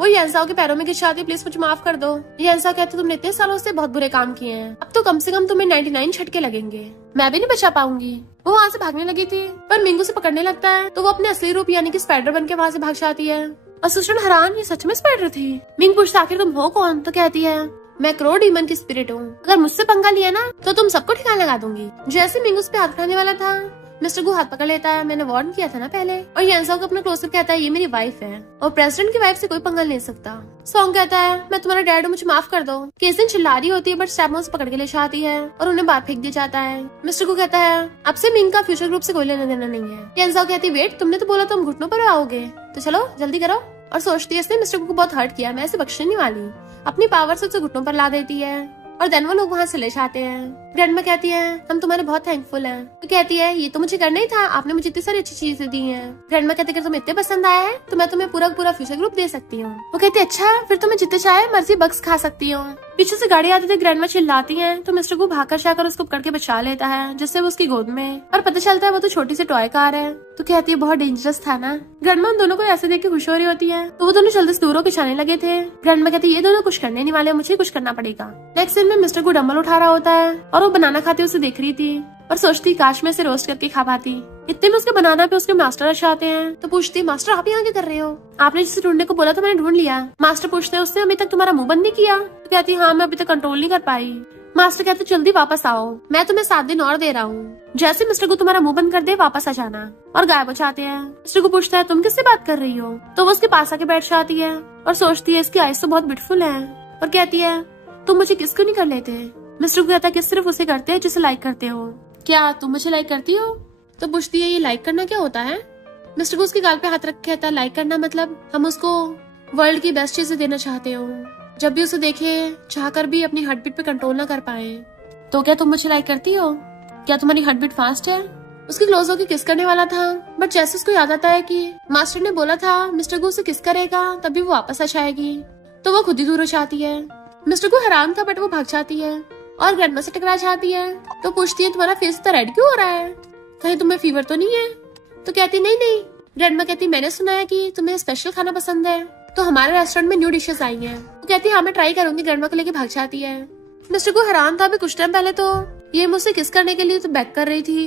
वो येंसा के पैरों में गिर जाती है, प्लीज मुझे माफ कर दो। येंसा कहते तुमने इतने सालों से बहुत बुरे काम किए हैं, अब तो कम से कम तुम्हें 99 झटके लगेंगे, मैं भी नहीं बचा पाऊंगी। वो वहाँ से भागने लगी थी पर मिंगू से पकड़ने लगता है तो वो अपने असली रूप यानी कि स्पाइडर बन के वहाँ से भाग जाती है। असिस्टेंट हैरान ये सच में स्पाइडर थी। मिंग पूछता आखिर तुम हो कौन, तो कहती है मैं क्रो डीमन की स्पिरिट हूँ, अगर मुझसे पंगा लिया ना तो तुम सबको ठिकाना लगा दूंगी। जैसे मिंगू उस पे हाथ उठाने वाला था मिस्टर गु हाथ पकड़ लेता है, मैंने वार्न किया था ना पहले, और येंसा को अपना क्लोजअप कहता है ये मेरी वाइफ है और प्रेसिडेंट की वाइफ से कोई पंगा ले सकता। सॉन्ग कहता है मैं तुम्हारा डैड हूँ, मुझे माफ कर दो। केसिन चिल्ला रही होती है बट स्टैपमो से पकड़ के ले जाती है और उन्हें बाहर फेंक दिया जाता है। मिस्टर गु कहता है अब से मिंग का फ्यूचर ग्रुप से कोई लेना देना नहीं है। येंसा कहती वेट तुमने तो बोला तुम घुटनों पर आओगे, तो चलो जल्दी करो। और सोचती है इसने मिस्टर गु को बहुत हर्ट किया, मैं इसे बख्शने नहीं वाली। अपनी पावर से उसे घुटनों पर ला देती है और देन वो लोग वहाँ से ले जाते हैं। ग्रैंडमा कहती है हम तुम्हारे बहुत थैंकफुल हैं। तो कहती है ये तो मुझे करना ही था, आपने मुझे इतनी सारी अच्छी चीजें दी हैं। ग्रैंडमा कहती है तुम्हें इतने पसंद आया है तो मैं तुम्हें पूरा फ्यूचर ग्रुप दे सकती हूँ। वो कहती है अच्छा फिर तुम्हें जितने चाहे मर्जी बग्स खा सकती हो। पीछे से गाड़ी आती थी, ग्रैंडमा चिल्लाती है तो मिस्टर गु भागकर जाकर उसको पकड़ के बचा लेता है जिससे वो उसकी गोद में, और पता चलता है वो तो छोटी सी टॉय कार है। तो कहती है बहुत डेंजरस था ना। ग्रैंडमा उन दोनों को ऐसे देख के खुश हो रही होती है तो वो दोनों जल्दी से दूर होकर जाने लगे थे। ग्रैंडमा कहती है ये दोनों कुछ करने नहीं वाले, मुझे कुछ करना पड़ेगा। नेक्स्ट सीन में मिस्टर गु डंबल उठा रहा होता है और वो बनाना खाते उसे देख रही थी और सोचती काश में से रोस्ट करके खा पाती। इतने में उसके बनाना पे उसके मास्टर रश आते हैं। तो पूछती है मास्टर आप यहाँ क्या कर रहे हो? आपने जिसे ढूंढने को बोला था मैंने ढूंढ लिया। मास्टर पूछते हैं उसने अभी तक तुम्हारा मुंह बंद नहीं किया? तो कहती है हाँ मैं अभी तक कंट्रोल नहीं कर पाई। मास्टर कहते जल्दी वापस आओ, मैं तुम्हें 7 दिन और दे रहा हूँ। जैसे मिस्टर को तुम्हारा मुंह बंद कर दे वापस आ जाना। और गायब हो जाते हैं। मिस्टर को पूछता है तुम किससे बात कर रही हो? तो वो उसके पास आके बैठ जाती है और सोचती है इसकी आईज तो बहुत ब्यूटीफुल है और कहती है तुम मुझे किसको नहीं कर लेते? मिस्टर को कहता है कि सिर्फ उसे करते हैं जिसे लाइक करते हो। क्या तुम मुझे लाइक करती हो? तो पूछती है ये लाइक करना क्या होता है? मिस्टर को उसके गाल पे हाथ रख के कहता है लाइक करना मतलब हम उसको वर्ल्ड की बेस्ट चीजें देना चाहते हो, जब भी उसे देखे चाहकर भी अपनी हार्ट बीट पे कंट्रोल ना कर पाए। तो क्या तुम मुझे लाइक करती हो? क्या तुम्हारी हार्ट बीट फास्ट है? उसकी क्लोज होकर किस करने वाला था, बट जैसे उसको याद आता है कि मास्टर ने बोला था मिस्टर को उसे किस करेगा तभी वो वापस आ जाएगी, तो वो खुद ही दूर हो जाती है। मिस्टर को हैरान था बट वो भाग जाती है और ग्रैंडमा से टकरा जाती है। तो पूछती है तुम्हारा फेस इतना रेड क्यों हो रहा है, कहीं तुम्हें फीवर तो नहीं है? तो कहती नहीं। ग्रैंडमा कहती मैंने सुना है कि तुम्हें स्पेशल खाना पसंद है, तो हमारे रेस्टोरेंट में न्यू डिशेस आई हैं। तो कहती है हाँ मैं ट्राई करूंगी। ग्रैंडमा को लेके भाग जाती है। मिस्टर को हैरान था, अभी कुछ टाइम पहले तो ये मुझसे किस करने के लिए तो बैक कर रही थी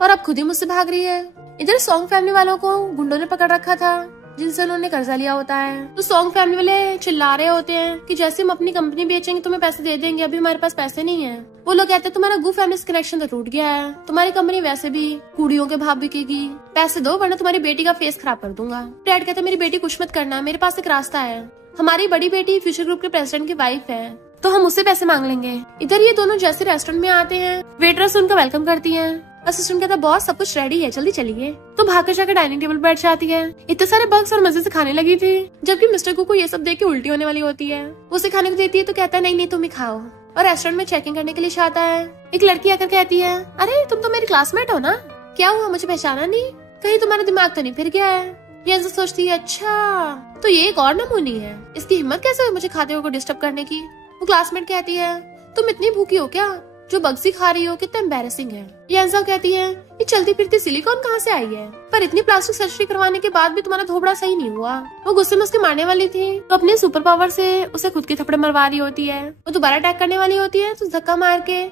और अब खुद ही मुझसे भाग रही है। इधर सॉन्ग फैमिली वालों को गुंडों ने पकड़ रखा था जिनसे उन्होंने कर्जा लिया होता है। तो सॉन्ग फैमिली वाले चिल्ला रहे होते हैं कि जैसे हम अपनी कंपनी बेचेंगे तुम्हें पैसे दे देंगे, अभी हमारे पास पैसे नहीं है। वो लोग कहते हैं तुम्हारा गू फैमिली से कनेक्शन तो टूट गया है, तुम्हारी कंपनी वैसे भी कुड़ियों के भाव बिकेगी, पैसे दो वरना तुम्हारी बेटी का फेस खराब कर दूंगा। डैड कहते मेरी बेटी कुछ मत करना, मेरे पास एक रास्ता है, हमारी बड़ी बेटी फ्यूचर ग्रुप के प्रेसिडेंट की वाइफ है, तो हम उससे पैसे मांग लेंगे। इधर ये दोनों जैसे रेस्टोरेंट में आते हैं वेटरेस उनका वेलकम करती है। असिस्टेंट कहता बॉस सब कुछ रेडी है जल्दी चलिए। तो भागकर जाकर डाइनिंग टेबल बैठ जाती है। इतने सारे बग्स और मजे से खाने लगी थी, जबकि मिस्टर को ये सब देख के उल्टी होने वाली होती है। वो उसे खाने को देती है तो कहता है नहीं तुम ही खाओ, और रेस्टोरेंट में चेकिंग करने के लिए जाता है। एक लड़की आकर कहती है अरे तुम तो मेरी क्लासमेट हो ना, क्या हुआ मुझे पहचाना नहीं, कहीं तुम्हारा दिमाग तो नहीं फिर गया है? ये सोचती है अच्छा तो ये एक और नमूनी है, इसकी हिम्मत कैसे हुई मुझे खाते हुए को डिस्टर्ब करने की। वो क्लासमेट कहती है तुम इतनी भूखी हो क्या जो बग्सी खा रही हो, कितना एम्बैरेसिंग है। ये कहती है ये चलती फिरती सिलिकॉन कहाँ से आई है, पर इतनी प्लास्टिक सर्जरी करवाने के बाद भी तुम्हारा धोबड़ा सही नहीं हुआ। वो गुस्से में उसके मारने वाली थी तो अपने सुपर पावर से उसे खुद के थप्पड़ मरवा रही होती है। वो दोबारा अटैक करने वाली होती है तो धक्का मार के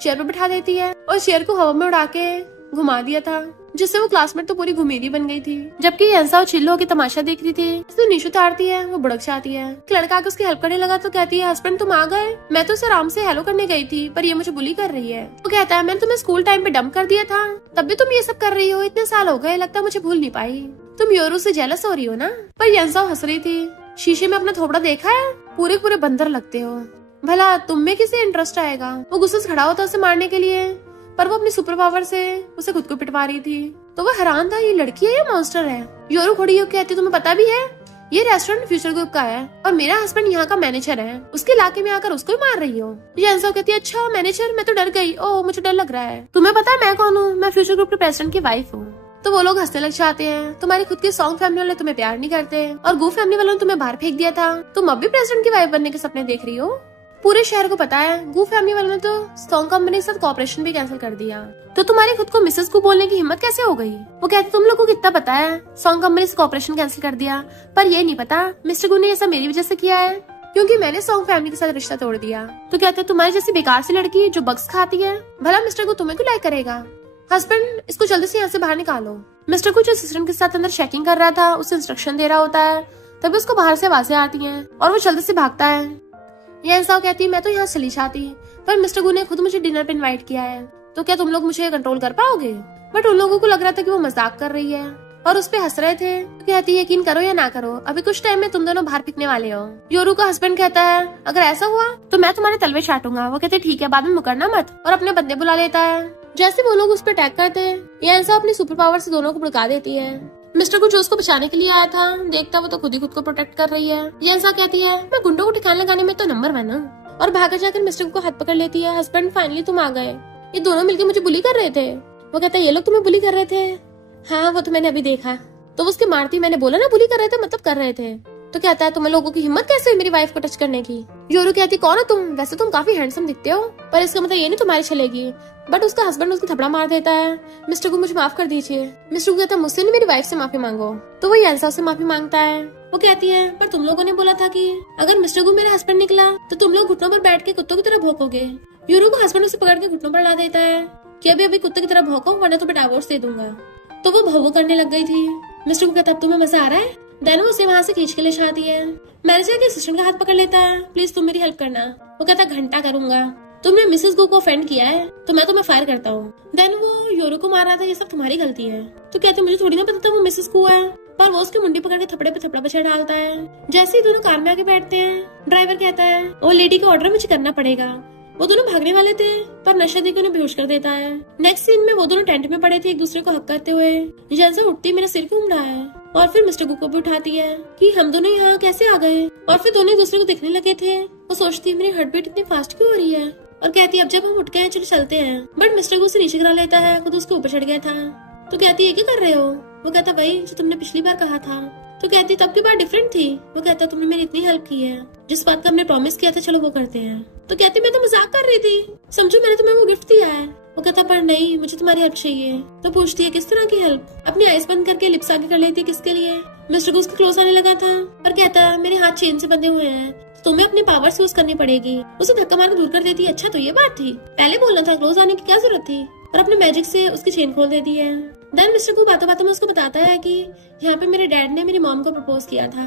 चेयर पर बिठा देती है और चेयर को हवा में उड़ा के घुमा दिया था, जिससे वो क्लासमेट तो पूरी घुमेरी बन गई थी। जबकि यंसा चिल्लो की तमाशा देख रही थी। तो नीशु उतारती है, वो भड़क जाती है। लड़का आके उसकी हेल्प करने लगा तो कहती है हस्बैंड तुम आ गए, मैं तो उसे आराम से हेलो करने गई थी पर ये मुझे बुली कर रही है। वो कहता है मैंने तुम्हें स्कूल टाइम पे डंप कर दिया था, तब भी तुम ये सब कर रही हो, इतने साल हो गए लगता मुझे भूल नहीं पाई, तुम योरू से जेलस हो रही हो ना। पर यंसा हंस रही थी। शीशे में अपना थोबड़ा देखा है, पूरे पूरे बंदर लगते हो, भला तुम में किसे इंटरेस्ट आएगा। वो गुस्से से खड़ा होता उसे मारने के लिए, पर वो अपनी सुपर पावर से उसे खुद को पिटवा रही थी। तो वो हैरान था ये लड़की है या मॉन्स्टर है। योरू खड़ी होकर कहती तुम्हें पता भी है ये रेस्टोरेंट फ्यूचर ग्रुप का है और मेरा हस्बैंड यहाँ का मैनेजर है, उसके इलाके में आकर उसको ही मार रही हो। ये कहती है अच्छा मैनेजर, मैं तो डर गई, ओह मुझे डर लग रहा है। तुम्हें पता है मैं कौन हूँ? मैं फ्यूचर ग्रुप के प्रेसिडेंट की वाइफ हूँ। तो वो लोग हंसने लग जाते हैं। तुम्हारी खुद के सॉन्ग फैमिली वाले तुम्हें प्यार नहीं करते और गू फैमिली वालों ने तुम्हें बाहर फेंक दिया था, तुम अब भी प्रेसिडेंट की वाइफ बनने के सपने देख रही हो। पूरे शहर को पता है गू फैमिली वालों ने तो सॉन्ग कंपनी के साथ कॉपरेशन भी कैंसिल कर दिया, तो तुम्हारी खुद को मिसेस को बोलने की हिम्मत कैसे हो गई। वो कहते तुम लोग को कितना पता है सॉन्ग कंपनी से कॉपरेशन कैंसिल कर दिया, पर ये नहीं पता मिस्टर गू ने ऐसा मेरी वजह से किया है क्योंकि मैंने सॉन्ग फैमिली के साथ रिश्ता तोड़ दिया। तो कहते तुम्हारी जैसी बेकार सी लड़की जो बग्स खाती है, भला मिस्टर गू तुम्हें क्यों लाइक करेगा। हस्बैंड इसको जल्दी से यहाँ से बाहर निकालो। मिस्टर गू जो असिस्टेंट के साथ अंदर चेकिंग कर रहा था उसे इंस्ट्रक्शन दे रहा होता है, तभी उसको बाहर से आवाजें आती है और वो जल्दी से भागता है। यह इंसान कहती है मैं तो यहाँ चली जाती, पर मिस्टर गू ने खुद मुझे डिनर पे इनवाइट किया है, तो क्या तुम लोग मुझे कंट्रोल कर पाओगे। बट उन लोगों को लग रहा था कि वो मजाक कर रही है और उस पे हंस रहे थे। तो कहती है यकीन करो या ना करो अभी कुछ टाइम में तुम दोनों बाहर फेंकने वाले हो। योरू का हस्बैंड कहता है अगर ऐसा हुआ तो मैं तुम्हारे तलवे चाटूंगा। वो कहते ठीक है बाद में मुकरना मत, और अपने बंदे बुला लेता है। जैसे वो लोग उस पर अटैक करते हैं यह इंसान अपनी सुपर पावर से दोनों को भड़का देती है। मिस्टर को जो उसको बचाने के लिए आया था देखता वो तो खुद ही खुद को प्रोटेक्ट कर रही है। ये इंसान कहती है मैं गुंडों को ठिकाने लगाने में तो नंबर 1 हूँ, और भाकर जाकर मिस्टर को हाथ पकड़ लेती है। हस्बैंड फाइनली तुम आ गए, ये दोनों मिलकर मुझे बुली कर रहे थे। वो कहता है ये लोग तुम्हें बुली कर रहे थे। हाँ वो तो मैंने अभी देखा। तो उसके मारती मैंने बोला ना बुली कर रहे थे मतलब कर रहे थे। तो कहता है तुम्हें लोगों की हिम्मत कैसे हुई मेरी वाइफ को टच करने की। योरू कहती कौन हो तुम, वैसे तुम काफी हैंडसम दिखते हो पर इसका मतलब ये नहीं तुम्हारी चलेगी। बट उसका हस्बैंड उसको थपड़ा मार देता है। मिस्टर को मुझे माफ कर दीजिए। मिस्टर को कहता है मुझसे नहीं मेरी वाइफ से माफी मांगो। तो वो यंसा से माफी मांगता है। वो कहती है पर तुम लोगों ने बोला था कि अगर मिस्टर को मेरा हस्बैंड निकला तो तुम लोग घुटनों पर बैठ के कुत्तों की तरह भौंकोगे। योरू को हस्बैंड उसे पकड़ के घुटनों पर ला देता है कि अभी अभी कुत्ते की तरह भौंको वरना तुम्हें डाइवोर्स दे दूंगा। तो वो भौ करने लग गई थी। मिस्टर को कहता अब तुम्हें मजा आ रहा है। देन वो उसे वहाँ से खींच के ले जाती है। मैनेजर के असिस्टेंट का हाथ पकड़ लेता है, प्लीज तुम मेरी हेल्प करना। वो कहता घंटा करूंगा, तुमने मिसेस गो को ऑफेंड किया है तो मैं तुम्हें फायर करता हूँ। देन वो योरो को मार रहा था, ये सब तुम्हारी गलती है। तो कहते मुझे थोड़ी ना पता था वो मिसेस गो है, पर वो उसकी मुंडी पकड़ के थपड़े पे थपड़ा बचा डालता है। जैसे ही दोनों कार में आके बैठते हैं, ड्राइवर कहता है वो लेडी का ऑर्डर मुझे करना पड़ेगा। वो दोनों भागने वाले थे पर नशा देकर उन्हें बेहोश कर देता है। नेक्स्ट सीन में वो दोनों टेंट में पड़े थे एक दूसरे को हक करते हुए। जैसे उठती मेरा सिर घूम रहा है और फिर मिस्टर गो को भी उठाती है कि हम दोनों यहाँ कैसे आ गए। और फिर दोनों एक दूसरे को दिखने लगे थे। वो सोचती मेरी हार्ट बीट इतनी फास्ट क्यों हो रही है और कहती अब जब हम उठ गए चलो चलते हैं। बट मिस्टर गो उसे नीचे गिरा लेता है, खुद उसके ऊपर चढ़ गया था। तो कहती है क्या कर रहे हो? वो कहता वही जो तुमने पिछली बार कहा था। तो कहती तब की बात डिफरेंट थी। वो कहता तुमने मेरी इतनी हेल्प की है, जिस बात का हमने प्रॉमिस किया था चलो वो करते हैं। तो कहती मैं तो मजाक कर रही थी, समझो मैंने तुम्हें वो गिफ्ट दिया है। वो कहता पर नहीं मुझे तुम्हारी हेल्प चाहिए। तो पूछती है किस तरह की हेल्प? अपनी आइज बंद करके लिप्स आगे कर लेती है, किसके लिए? मिस्टर गो उसके क्लोज आने लगा था और कहता मेरे हाथ चेन से बंधे हुए हैं, तुम्हें अपनी पावर्स यूज करनी पड़ेगी। उसे धक्का मार दूर कर देती है। अच्छा तो ये बात थी, पहले बोलना था, क्लोज आने की क्या जरूरत थी? और अपने मैजिक से उसकी चेन खोल देती है। देन मिस्टर गो बातों बातों में उसको बताता है कि यहाँ पे मेरे डैड ने मेरी मॉम को प्रपोज किया था।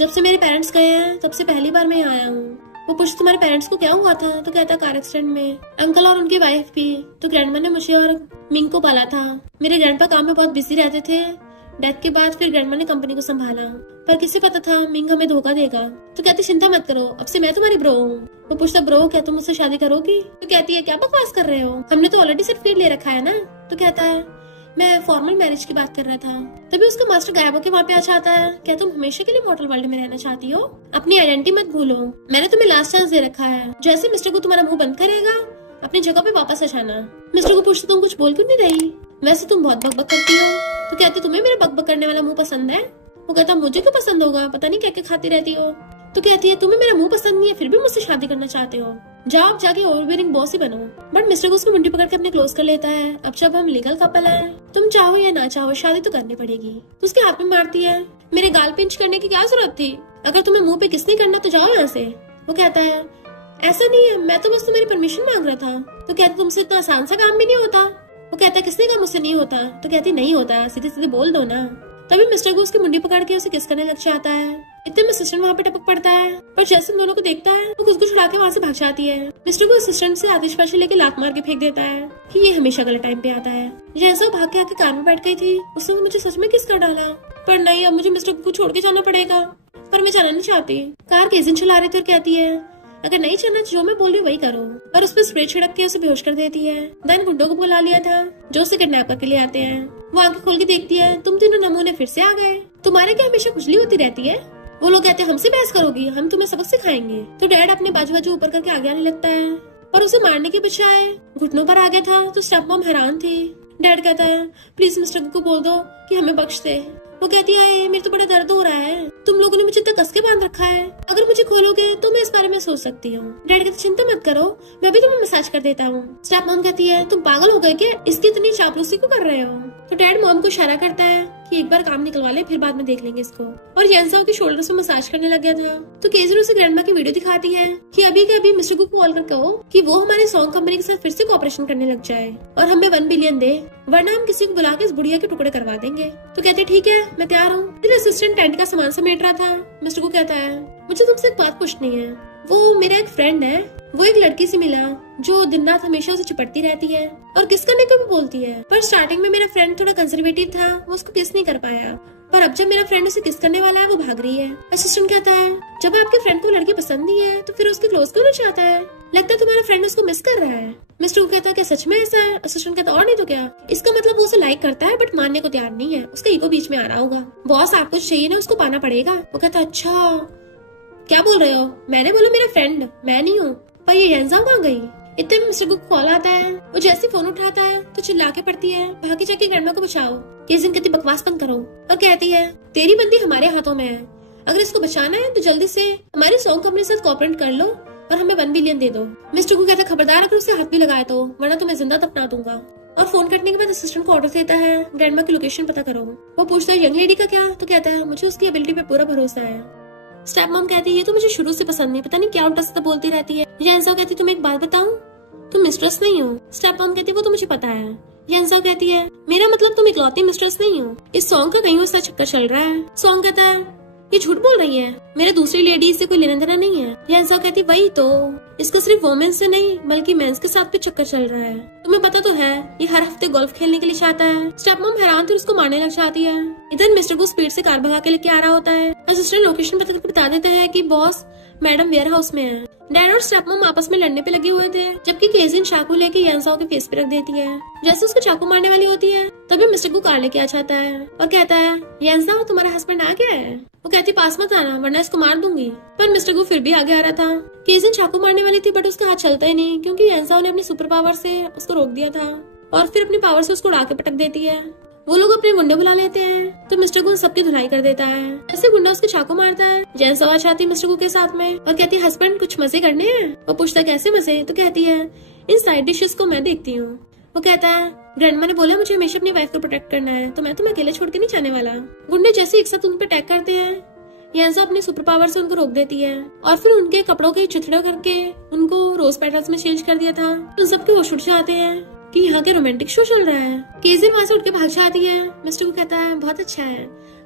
जब से मेरे पेरेंट्स गए हैं तब से पहली बार मैं यहाँ आया हूँ। वो पूछती तुम्हारे पेरेंट्स को क्या हुआ था? तो कहता कार एक्सीडेंट में, अंकल और उनकी वाइफ भी। तो ग्रैंडमा ने मुझे और मिंग को पाला था। मेरे ग्रैंडपा काम में बहुत बिजी रहते थे। डेथ के बाद फिर ग्रैंडमा ने कंपनी को संभाला, पर किसे पता था मिंग हमें धोखा देगा। तो कहती चिंता मत करो, अब से मैं तुम्हारी ब्रो हूँ। वो पूछता ब्रो क्या तुम मुझसे शादी करोगी? तो कहती है क्या बकवास कर रहे हो, हमने तो ऑलरेडी सर्टिफिकेट ले रखा है ना। तो कहता है मैं फॉर्मल मैरिज की बात कर रहा था। तभी उसका मास्टर गायब होकर वहाँ पे आ जाता है। क्या तुम हमेशा के लिए मॉडल वर्ल्ड में रहना चाहती हो? अपनी आइडेंटिटी मत भूलो, मैंने तुम्हें लास्ट चांस दे रखा है। जैसे मिस्टर को तुम्हारा मुंह बंद करेगा अपनी जगह पे वापस आ जाना। मिस्टर को पूछते तुम कुछ बोल क्यों नहीं रही? वैसे तुम बहुत बकबक करती हो। तो कहते तुम्हें मेरा बकबक करने वाला मुंह पसंद है? वो कहता मुझे क्यों पसंद होगा, पता नहीं क्या क्या खाती रहती हो। तो कहती है तुम्हें मेरा मुंह पसंद नहीं है फिर भी मुझसे शादी करना चाहते हो, जाओ आप जाके ओवरबियरिंग बॉस ही बनो। बट मिस्टर को उसकी मुंडी पकड़ के अपने क्लोज कर लेता है। अब जब हम लीगल कपल हैं, तुम चाहो या ना चाहो शादी तो करनी पड़ेगी। तो उसके हाथ में मारती है, मेरे गाल पिंच करने की क्या जरूरत थी? अगर तुम्हें मुंह पे किस नहीं करना तो जाओ यहाँ से। वो कहता है ऐसा नहीं है, मैं तो बस तुम्हारी परमिशन मांग रहा था। तो कहते तुमसे इतना आसान सा काम भी नहीं होता। वो कहता किसने कहा मुझसे नहीं होता? तो कहती नहीं होता, सीधे सीधे बोल दो ना। तभी मिस्टर को उसकी मुंडी पकड़ के उसे किस करने लग जाता है। इतने में असिस्टेंट वहाँ पे टपक पड़ता है, पर जैसे उन दोनों को देखता है वो खुद को छुड़ा के वहाँ से भाग जाती है। मिस्टर को असिस्टेंट से आतिशबाजी लेके लात मार के फेंक देता है कि ये हमेशा गलत टाइम पे आता है। जैसा वो भाग के आके कार में बैठ गई थी उसने मुझे सच में किस कर डाला। पर नहीं, अब मुझे मिस्टर को छोड़ के जाना पड़ेगा। पर मैं जाना नहीं चाहती। कार केजिन चला रही थी और कहती है अगर नहीं चलना जो मैं बोल रही हूँ वही करो, और उस पर स्प्रे छिड़क के उसे बेहोश कर देती है। देन गुंडों को बुला लिया था जो उसे किडनैप करके ले आते हैं। वो आंखें खोल के देखती है, तुम तीनों नमूने फिर से आ गए, तुम्हारे क्या हमेशा खुजली होती रहती है? वो लोग कहते हैं हमसे बहस करोगी, हम तुम्हें सबक सिखाएंगे। तो डैड अपने बाजू ऊपर करके आगे आने लगता है, पर उसे मारने के बजाय घुटनों पर आ गया था। तो स्टेप मॉम हैरान थी। डैड कहता है प्लीज मिस्टर को बोल दो कि हमें बख्श दे। वो कहती है मेरे तो बड़ा दर्द हो रहा है, तुम लोगों ने मुझे इतना कस के बांध रखा है, अगर मुझे खोलोगे तो मैं इस बारे में सोच सकती हूँ। डैड कहते चिंता मत करो, मैं भी तुम्हें मसाज कर देता हूँ। स्टेप मॉम कहती है तुम पागल हो गए क्या, इसकी इतनी चापलूसी क्यों कर रहे हो? तो डैड मॉम को इशारा करता है कि एक बार काम निकलवा ले फिर बाद में देख लेंगे इसको, और येंसा के शोल्डर से मसाज करने लग गया था। तो केजन उसे ग्रैंडमा की वीडियो दिखाती है कि अभी के अभी मिस्टर को कॉल करके कहो कि वो हमारी सॉन्ग कंपनी के साथ फिर से कोऑपरेशन करने लग जाए और हमें 1 बिलियन दे, वरना हम किसी को बुला के इस बुढ़िया के टुकड़े करवा देंगे। तो कहते ठीक है मैं तैयार हूँ। फिर असिस्टेंट टेंट का सामान समेट रहा था। मिस्टर को कहता है मुझे तुमसे एक बात पूछनी है। वो मेरा एक फ्रेंड है, वो एक लड़की से मिला जो दिन रात हमेशा उसे चिपटती रहती है और किस करने को भी बोलती है। पर स्टार्टिंग में मेरा फ्रेंड थोड़ा कंजर्वेटिव था, वो उसको किस नहीं कर पाया, पर अब जब मेरा फ्रेंड उसे किस करने वाला है वो भाग रही है। असिस्टेंट कहता है जब आपके फ्रेंड को लड़की पसंद नहीं है तो फिर उसके क्लोज क्यों नहीं चाहता है? लगता है तुम्हारा फ्रेंड उसको मिस कर रहा है। मिस्टर को कहता है क्या सच में ऐसा है? असिस्टेंट कहता और नहीं तो क्या, इसका मतलब वो उसे लाइक करता है बट मानने को तैयार नहीं है, उसका ईगो बीच में आ रहा होगा। बॉस आपको चाहिए ना उसको पाना पड़ेगा। वो कहता अच्छा क्या बोल रहे हो? मैंने बोला मेरा फ्रेंड, मैं नहीं हूँ। पर ये येंसा कहाँ गई? इतने में मिस्टर को कॉल आता है। वो जैसे फोन उठाता है तो चिल्ला के पड़ती है भागी जाके ग्रैंडमा को बचाओ। केजिन कहती बकवास बंद करो और कहती है तेरी बंदी हमारे हाथों में है, अगर इसको बचाना है तो जल्दी से हमारी सॉन्ग कंपनी से कोऑपरेट कर लो और हमें 1 बिलियन दे दो। मिस्टर को कहता खबरदार अगर उससे हाथ भी लगाए तो, वरना तुम्हें जिंदा दफना दूंगा। और फोन कटने के बाद असिस्टेंट को ऑर्डर देता है ग्रैंडमा की लोकेशन पता करो। वो पूछता है यंग लेडी का क्या? तो कहता है मुझे उसकी एबिलिटी पे पूरा भरोसा है। स्टेप मॉम कहती है ये तो मुझे शुरू से पसंद नहीं, पता नहीं क्या उल्टा सीधा बोलती रहती है। येंसा कहती तुम एक बात बताऊं, तुम मिस्ट्रेस नहीं हो। स्टेप मॉम कहती है वो तो मुझे पता है। यंसा कहती है मेरा मतलब तुम इकलौती मिस्ट्रेस नहीं हो। इस सॉन्ग का कहीं उसका चक्कर चल रहा है। सॉन्ग कहता है ये झूठ बोल रही है, मेरे दूसरी लेडी से कोई लेना देना नहीं है। यंसा कहती वही तो, इसका सिर्फ वोमेन से नहीं बल्कि मेंस के साथ भी चक्कर चल रहा है। तुम्हें पता तो है ये हर हफ्ते गोल्फ खेलने के लिए चाहता है। स्टेप मॉम हैरान थी, उसको मारने लग जाती है। इधर मिस्टर को स्पीड से कार भगा के लेके आ रहा होता है। असिस्टेंट लोकेशन बता देते हैं कि बॉस मैडम वेयर हाउस में है। डैड और स्टेप मॉम आपस में लड़ने पे लगे हुए थे, जबकि केजिन चाकू लेके यंसाओ के फेस पे रख देती है। जैसे उसको चाकू मारने वाली होती है तभी मिस्टर को कार लेके आ जाता है और कहता है यंसाओ तुम्हारा हस्बैंड आ गया है। वो कहती पास मत आना वरना इसको मार दूंगी, पर मिस्टर को फिर भी आगे आ रहा था। केजिन चाकू मारने वाली थी बट उसका हाथ चलता ही नहीं, क्योंकि यंसाओ ने अपनी सुपर पावर से उसको रोक दिया था और फिर अपनी पावर से उसको उड़ा के पटक देती है। वो लोग अपने गुंडे बुला लेते हैं तो मिस्टर को सबकी धुलाई कर देता है। ऐसे गुंडा उसको चाकू मारता है। जैन सवाल आती है मिस्टर को के साथ में और कहती है हस्बैंड कुछ मजे करने हैं। वो पूछता कैसे मजे, तो कहती है इन साइड डिशेस को मैं देखती हूँ। वो कहता है ग्रैंडमा ने बोला मुझे हमेशा अपनी वाइफ को प्रोटेक्ट करना है, तो मैं तुम्हें अकेले छोड़ के नहीं जाने वाला। गुंडे जैसे एक साथ उन पे अटैक करते हैं, यंसा अपनी सुपर पावर से उनको रोक देती है और फिर उनके कपड़ों के चिथड़े करके उनको रोज पेटल्स में चेंज कर दिया था। तो सबके होश उड़ जाते हैं कि यहाँ के रोमांटिक शो चल रहा है। केजिन वहाँ से उठ के भाग जाती है। मिस्टर को कहता है बहुत अच्छा है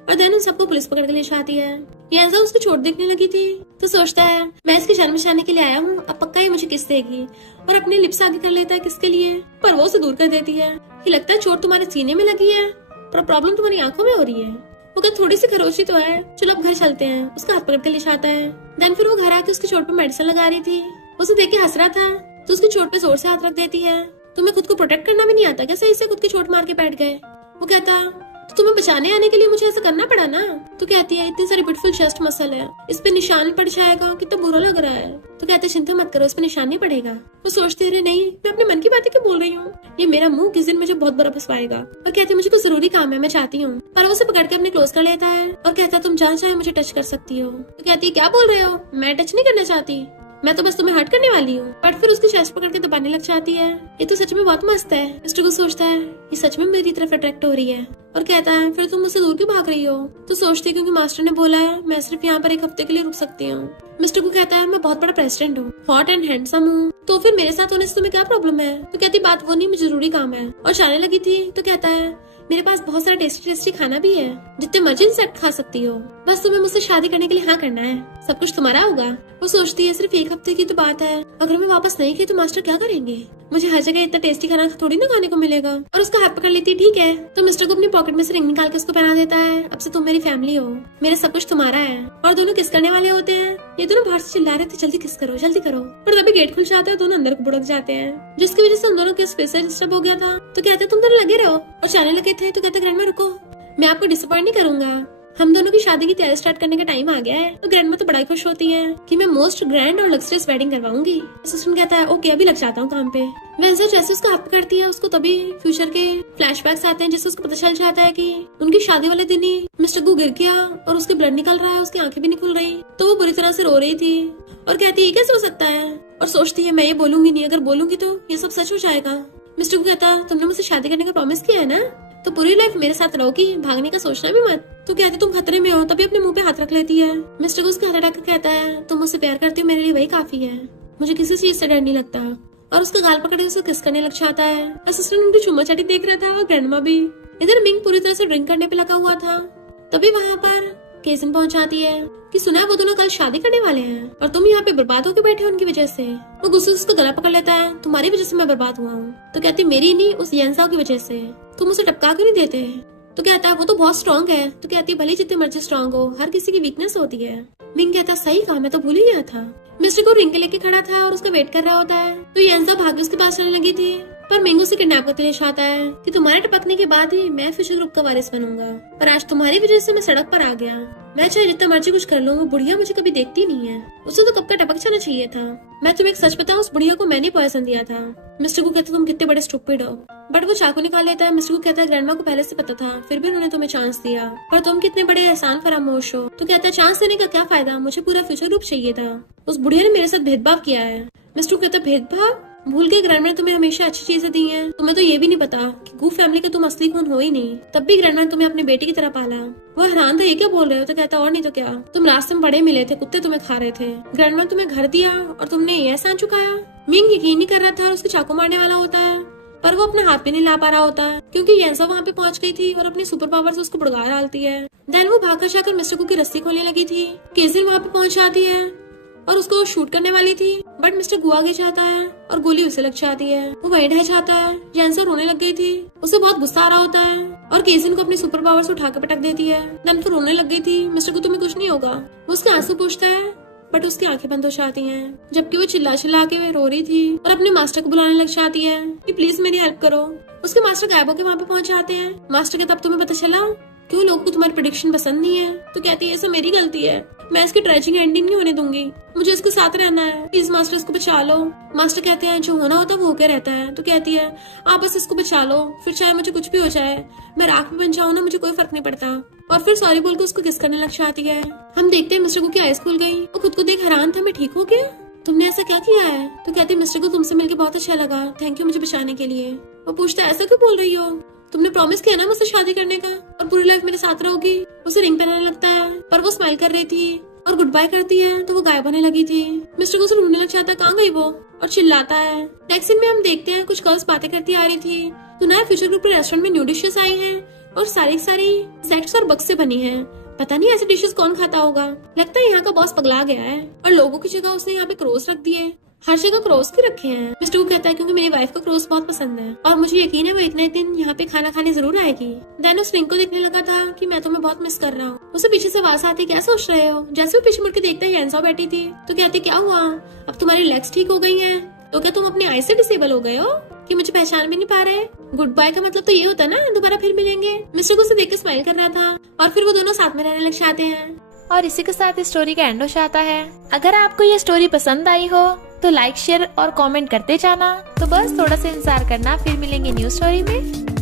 और देन उन सबको पुलिस पकड़ के ले जाती है। यंसा उसकी चोट देखने लगी थी तो सोचता है मैं इसकी जान बचाने के लिए आया हूँ, अब पक्का ही मुझे किस देगी, और अपने लिप्स आगे कर लेता है किसके लिए, पर वो उसे दूर कर देती है। ये लगता है चोट तुम्हारे सीने में लगी है पर प्रॉब्लम तुम्हारी आंखों में हो रही है। वो कहता थोड़ी सी खरोची तो है, चलो अब घर चलते हैं। उसका हाथ पकड़ के ले जाता है। देन फिर वो घर आके उसकी चोट पे मेडिसिन लगा रही थी। उसे देख के हंस रहा था तो उसकी चोट पे जोर से हाथ रख देती है। तुम्हें खुद को प्रोटेक्ट करना भी नहीं आता क्या, सही से खुद की चोट मार के बैठ गए। वो कहता तो तुम्हें बचाने आने के लिए मुझे ऐसा करना पड़ा ना। तो कहती है इतनी सारी ब्यूटीफुल चेस्ट मसल है, इस पे निशान पड़ जाएगा, कितना बुरा लग रहा है। तो कहते चिंता मत करो, इस पे निशान नहीं पड़ेगा। वो सोचते रहे नहीं मैं अपने मन की बातें क्यों बोल रही हूँ, ये मेरा मुंह किस दिन मुझे बहुत बड़ा फंसवाएगा। और कहते मुझे कुछ जरूरी काम है, मैं चाहती हूँ। पर वो उसे पकड़ के अपने क्लोज कर लेता है और कहता तुम जहाँ चाहे मुझे टच कर सकती हो। तो कहती क्या बोल रहे हो, मैं टच नहीं करना चाहती, मैं तो बस तुम्हें हर्ट करने वाली हूँ। बट फिर उसकी चेस्ट पकड़ के दबाने लग जाती है। ये तो सच में बहुत मस्त है। मिस्टर को सोचता है ये सच में मेरी तरफ अट्रैक्ट हो रही है और कहता है फिर तुम मुझसे दूर क्यों भाग रही हो। तो सोचती है क्योंकि मास्टर ने बोला है मैं सिर्फ यहाँ पर एक हफ्ते के लिए रुक सकती हूँ। मिस्टर को कहता है मैं बहुत बड़ा प्रेसिडेंट हूँ, हॉट एंड हैंडसम हूँ, तो फिर मेरे साथ होने से तुम्हें क्या प्रॉब्लम है। तो कहती बात वो नहीं, मुझे जरूरी काम है। और जाने लगी थी तो कहता है मेरे पास बहुत सारा टेस्टी टेस्टी खाना भी है, जितने मर्जी इंसेक्ट खा सकती हो, बस तुम्हें मुझसे शादी करने के लिए हाँ करना है, सब कुछ तुम्हारा होगा। वो सोचती है सिर्फ एक हफ्ते की तो बात है, अगर मैं वापस नहीं गई तो मास्टर क्या करेंगे, मुझे हर जगह इतना टेस्टी खाना थोड़ी ना खाने को मिलेगा। और उसका हाथ पकड़ लेती है ठीक है। तो मिस्टर को अपनी पॉकेट में से रिंग निकाल के उसको पहना देता है, अब से तुम मेरी फैमिली हो, मेरा सब कुछ तुम्हारा है। और दोनों किस करने वाले होते हैं। ये दोनों बाहर से चिल्ला रहे थे जल्दी किस करो जल्दी करो, पर तभी गेट खुल जाता है, दोनों अंदर को बुड़क जाते हैं, जिसकी वजह से उन दोनों के स्पेस डिस्टर्ब हो गया था। तो कहते तुम दोनों लगे रहो, और जाने लगे थे तो कहते ग्रैंडमा रुको, मैं आपको डिसअपॉइंट नहीं करूंगा, हम दोनों की शादी की तैयारी स्टार्ट करने का टाइम आ गया है। तो ग्रैंडमा तो बड़ा खुश होती है कि मैं मोस्ट ग्रैंड और लग्जरियस वेडिंग करवाऊंगी। असिस्टेंट कहता है ओके अभी लग जाता हूँ काम पे। वैसे जैसे उसका हाथ पकड़ती है उसको तभी फ्यूचर के फ्लैशबैक्स आते हैं, जिससे उसको पता चल जाता है कि उनकी शादी वाले दिन ही मिस्टर गू गिर गया और उसके ब्लड निकल रहा है, उसकी आंखें भी नहीं खुल रही। तो वो बुरी तरह से रो रही थी और कहती है कैसे हो सकता है, और सोचती है मैं ये बोलूंगी नहीं, अगर बोलूंगी तो ये सब सच हो जाएगा। मिस्टर को कहता तुमने मुझसे शादी करने का प्रॉमिस किया है ना, तो पूरी लाइफ मेरे साथ रहोगी, भागने का सोचना भी मत। तो कहते तुम खतरे में हो, तभी अपने मुंह पे हाथ रख लेती है। मिस्टर को उसके हाथ हटा कर कहता है तुम मुझसे प्यार करती हो, मेरे लिए वही काफी है, मुझे किसी चीज से डर नहीं लगता। और उसका गाल पकड़ के उसे किस करने लग जाता है। असिस्टेंट उनकी चुम्मा चाटी देख रहा था और ग्रैंडमा भी। इधर मिंग पूरी तरह से ड्रिंक करने पे लगा हुआ था। तभी वहाँ पर केसन पहुंच जाती है कि सुना है वो दोनों कल शादी करने वाले हैं और तुम यहाँ पे बर्बाद होके बैठे हो उनकी वजह से। वो गुस्से से उसका गला पकड़ लेता है तुम्हारी वजह से मैं बर्बाद हुआ हूँ। तो कहती मेरी नहीं उस यंसाओ की वजह से, तुम उसे टपका क्यों नहीं देते। तो कहता है वो तो बहुत स्ट्रॉन्ग है। तो कहती है भले जितने मर्जी स्ट्रॉन्ग हो, हर किसी की वीकनेस होती है। मिंग कहता सही कहा, मैं तो भूल ही गया था। मिस्टर को रिंग लेके खड़ा था और उसका वेट कर रहा होता है। तो यंसा भाग उसके पास चलने लगी थी, पर मिंग उसे किडनैप करके ले जाता है कि तुम्हारे टपकने के बाद ही मैं फ्यूचर ग्रुप का वारिस बनूंगा, पर आज तुम्हारी वजह से मैं सड़क पर आ गया। मैं चाहे जितना मर्जी कुछ कर लूँ, वो बुढ़िया मुझे कभी देखती नहीं है, उसे तो कब का टपक जाना चाहिए था। मैं तुम्हें एक सच बताऊं, उस बुढ़िया को मैंने पॉइजन दिया था। मिस्टर को कहता तुम कितने बड़े स्टूपिड हो, बट वो चाकू निकाल लेता है। मिस्टर को कहता है ग्रैंडमा को पहले से पता था, फिर भी उन्होंने तुम्हें चांस दिया, पर तुम कितने बड़े एहसान फरामोश हो। तो कहता है चांस देने का क्या फायदा, मुझे पूरा फ्यूचर ग्रुप चाहिए था, उस बुढ़िया ने मेरे साथ भेदभाव किया है। मिस्टर को कहता भेदभाव, भूल के ग्रैंडमा ने तुम्हें हमेशा अच्छी चीजें दी हैं। तुम्हें तो ये भी नहीं पता कि गूफ फैमिली के तुम असली खून हो ही नहीं, तब भी ग्रैंडमा ने तुम्हें अपनी बेटी की तरह पाला। वो हैरान था, ये क्या बोल रहे हो? तो कहता और नहीं तो क्या, तुम रास्ते में बड़े मिले थे, कुत्ते तुम्हें खा रहे थे, ग्रैंडमा ने तुम्हें घर दिया और तुमने ये एहसान चुकाया। मिंग यकीन नहीं कर रहा था और उसके चाकू मारने वाला होता है, पर वो अपना हाथ भी नहीं ला पा रहा होता है क्योंकि येंसा वहाँ पे पहुंच गई थी और अपनी सुपर पावर से उसको भड़का डालती है। देन वो भागकर जाकर मिस्टर कू की रस्सी खोलने लगी थी। केजिन वहाँ पे पहुंच जाती है और उसको शूट करने वाली थी, बट मिस्टर गु आगे जाता है और गोली उसे लग जाती है। वो वहीं ढह जाता है। येंसा रोने लग गई थी, उसे बहुत गुस्सा आ रहा होता है और केजिन को अपनी सुपर पावर से उठा के पटक देती है। देन वो रोने लग गई थी। मिस्टर को तुम्हें कुछ नहीं होगा, वो उसके आंसू पूछता है, बट उसकी आंखें बंद हो जाती हैं, जबकि वो चिल्ला चिल्ला के रो रही थी और अपने मास्टर को बुलाने लग जाती है कि प्लीज मेरी हेल्प करो। उसके मास्टर गायब होकर वहाँ पे पहुंच जाते हैं। मास्टर के तब तुम्हें पता चला क्यों लोगों को तुम्हारी प्रेडिक्शन पसंद नहीं है? तो कहती है ये सब मेरी गलती है, मैं इसकी ट्रेजिक एंडिंग नहीं होने दूंगी, मुझे इसके साथ रहना है, प्लीज मास्टर इसको बचा लो। मास्टर कहते हैं जो होना होता है वो होकर रहता है। तो कहती है आप बस इसको बचा लो, फिर चाहे मुझे कुछ भी हो जाए, मैं राख भी बन जाऊँ ना, मुझे कोई फर्क नहीं पड़ता। और फिर सॉरी बोल के उसको किस करने लग जाती है। हम देखते हैं मिस्टर को की आइस खुल गई। वो खुद को देख हैरान था, मैं ठीक हो गया, तुमने ऐसा क्या किया है? तो कहती है मिस्टर को तुमसे मिलकर बहुत अच्छा लगा, थैंक यू मुझे बचाने के लिए। वो पूछता है ऐसा क्यों बोल रही हो, तुमने प्रॉमिस किया ना मुझसे शादी करने का और पूरी लाइफ मेरे साथ रहोगी। उसे रिंग पहनाने लगता है, पर वो स्माइल कर रही थी और गुड बाय करती है तो वो गायब होने लगी थी। मिस्टर को उसे ढूंढने लग जाता है, कहाँ गई वो, और चिल्लाता है। नेक्स्ट सीन में हम देखते हैं कुछ गर्ल्स बातें करती आ रही थी। तो नया फ्यूचर ग्रुप के रेस्टोरेंट में न्यू डिशेस आई हैं और सारी इंसेक्ट्स और बग्स से बनी है। पता नहीं ऐसे डिशेस कौन खाता होगा, लगता है यहाँ का बॉस पगला गया है और लोगों की जगह उसने यहाँ पे क्रॉस रख दिए, हर जगह क्रॉस के रखे हैं। मिस्टर को कहता है क्योंकि मेरी वाइफ को क्रॉस बहुत पसंद है और मुझे यकीन है वो इतने दिन यहाँ पे खाना खाने जरूर आएगी। देन उस रिंग को देखने लगा था कि मैं तुम्हें बहुत मिस कर रहा हूँ। उसे पीछे से आवाज आती, क्या सोच रहे हो? जैसे वो पीछे मुड़ के देखता है येंसा बैठी थी। तो कहती क्या हुआ, अब तुम्हारी लेग्स ठीक हो गई है, तो क्या तुम अपनी आई से डिसेबल हो गए हो कि मुझे पहचान भी नहीं पा रहे? गुड बाय का मतलब तो ये होता है ना दोबारा फिर मिलेंगे। मिस्टर को उसे देख के स्माइल कर रहा था और फिर वो दोनों साथ में रहने लग जाते हैं। और इसी के साथ इस स्टोरी का एंड हो जाता है। अगर आपको ये स्टोरी पसंद आई हो तो लाइक शेयर और कमेंट करते जाना। तो बस थोड़ा सा इंतजार करना, फिर मिलेंगे न्यू स्टोरी में।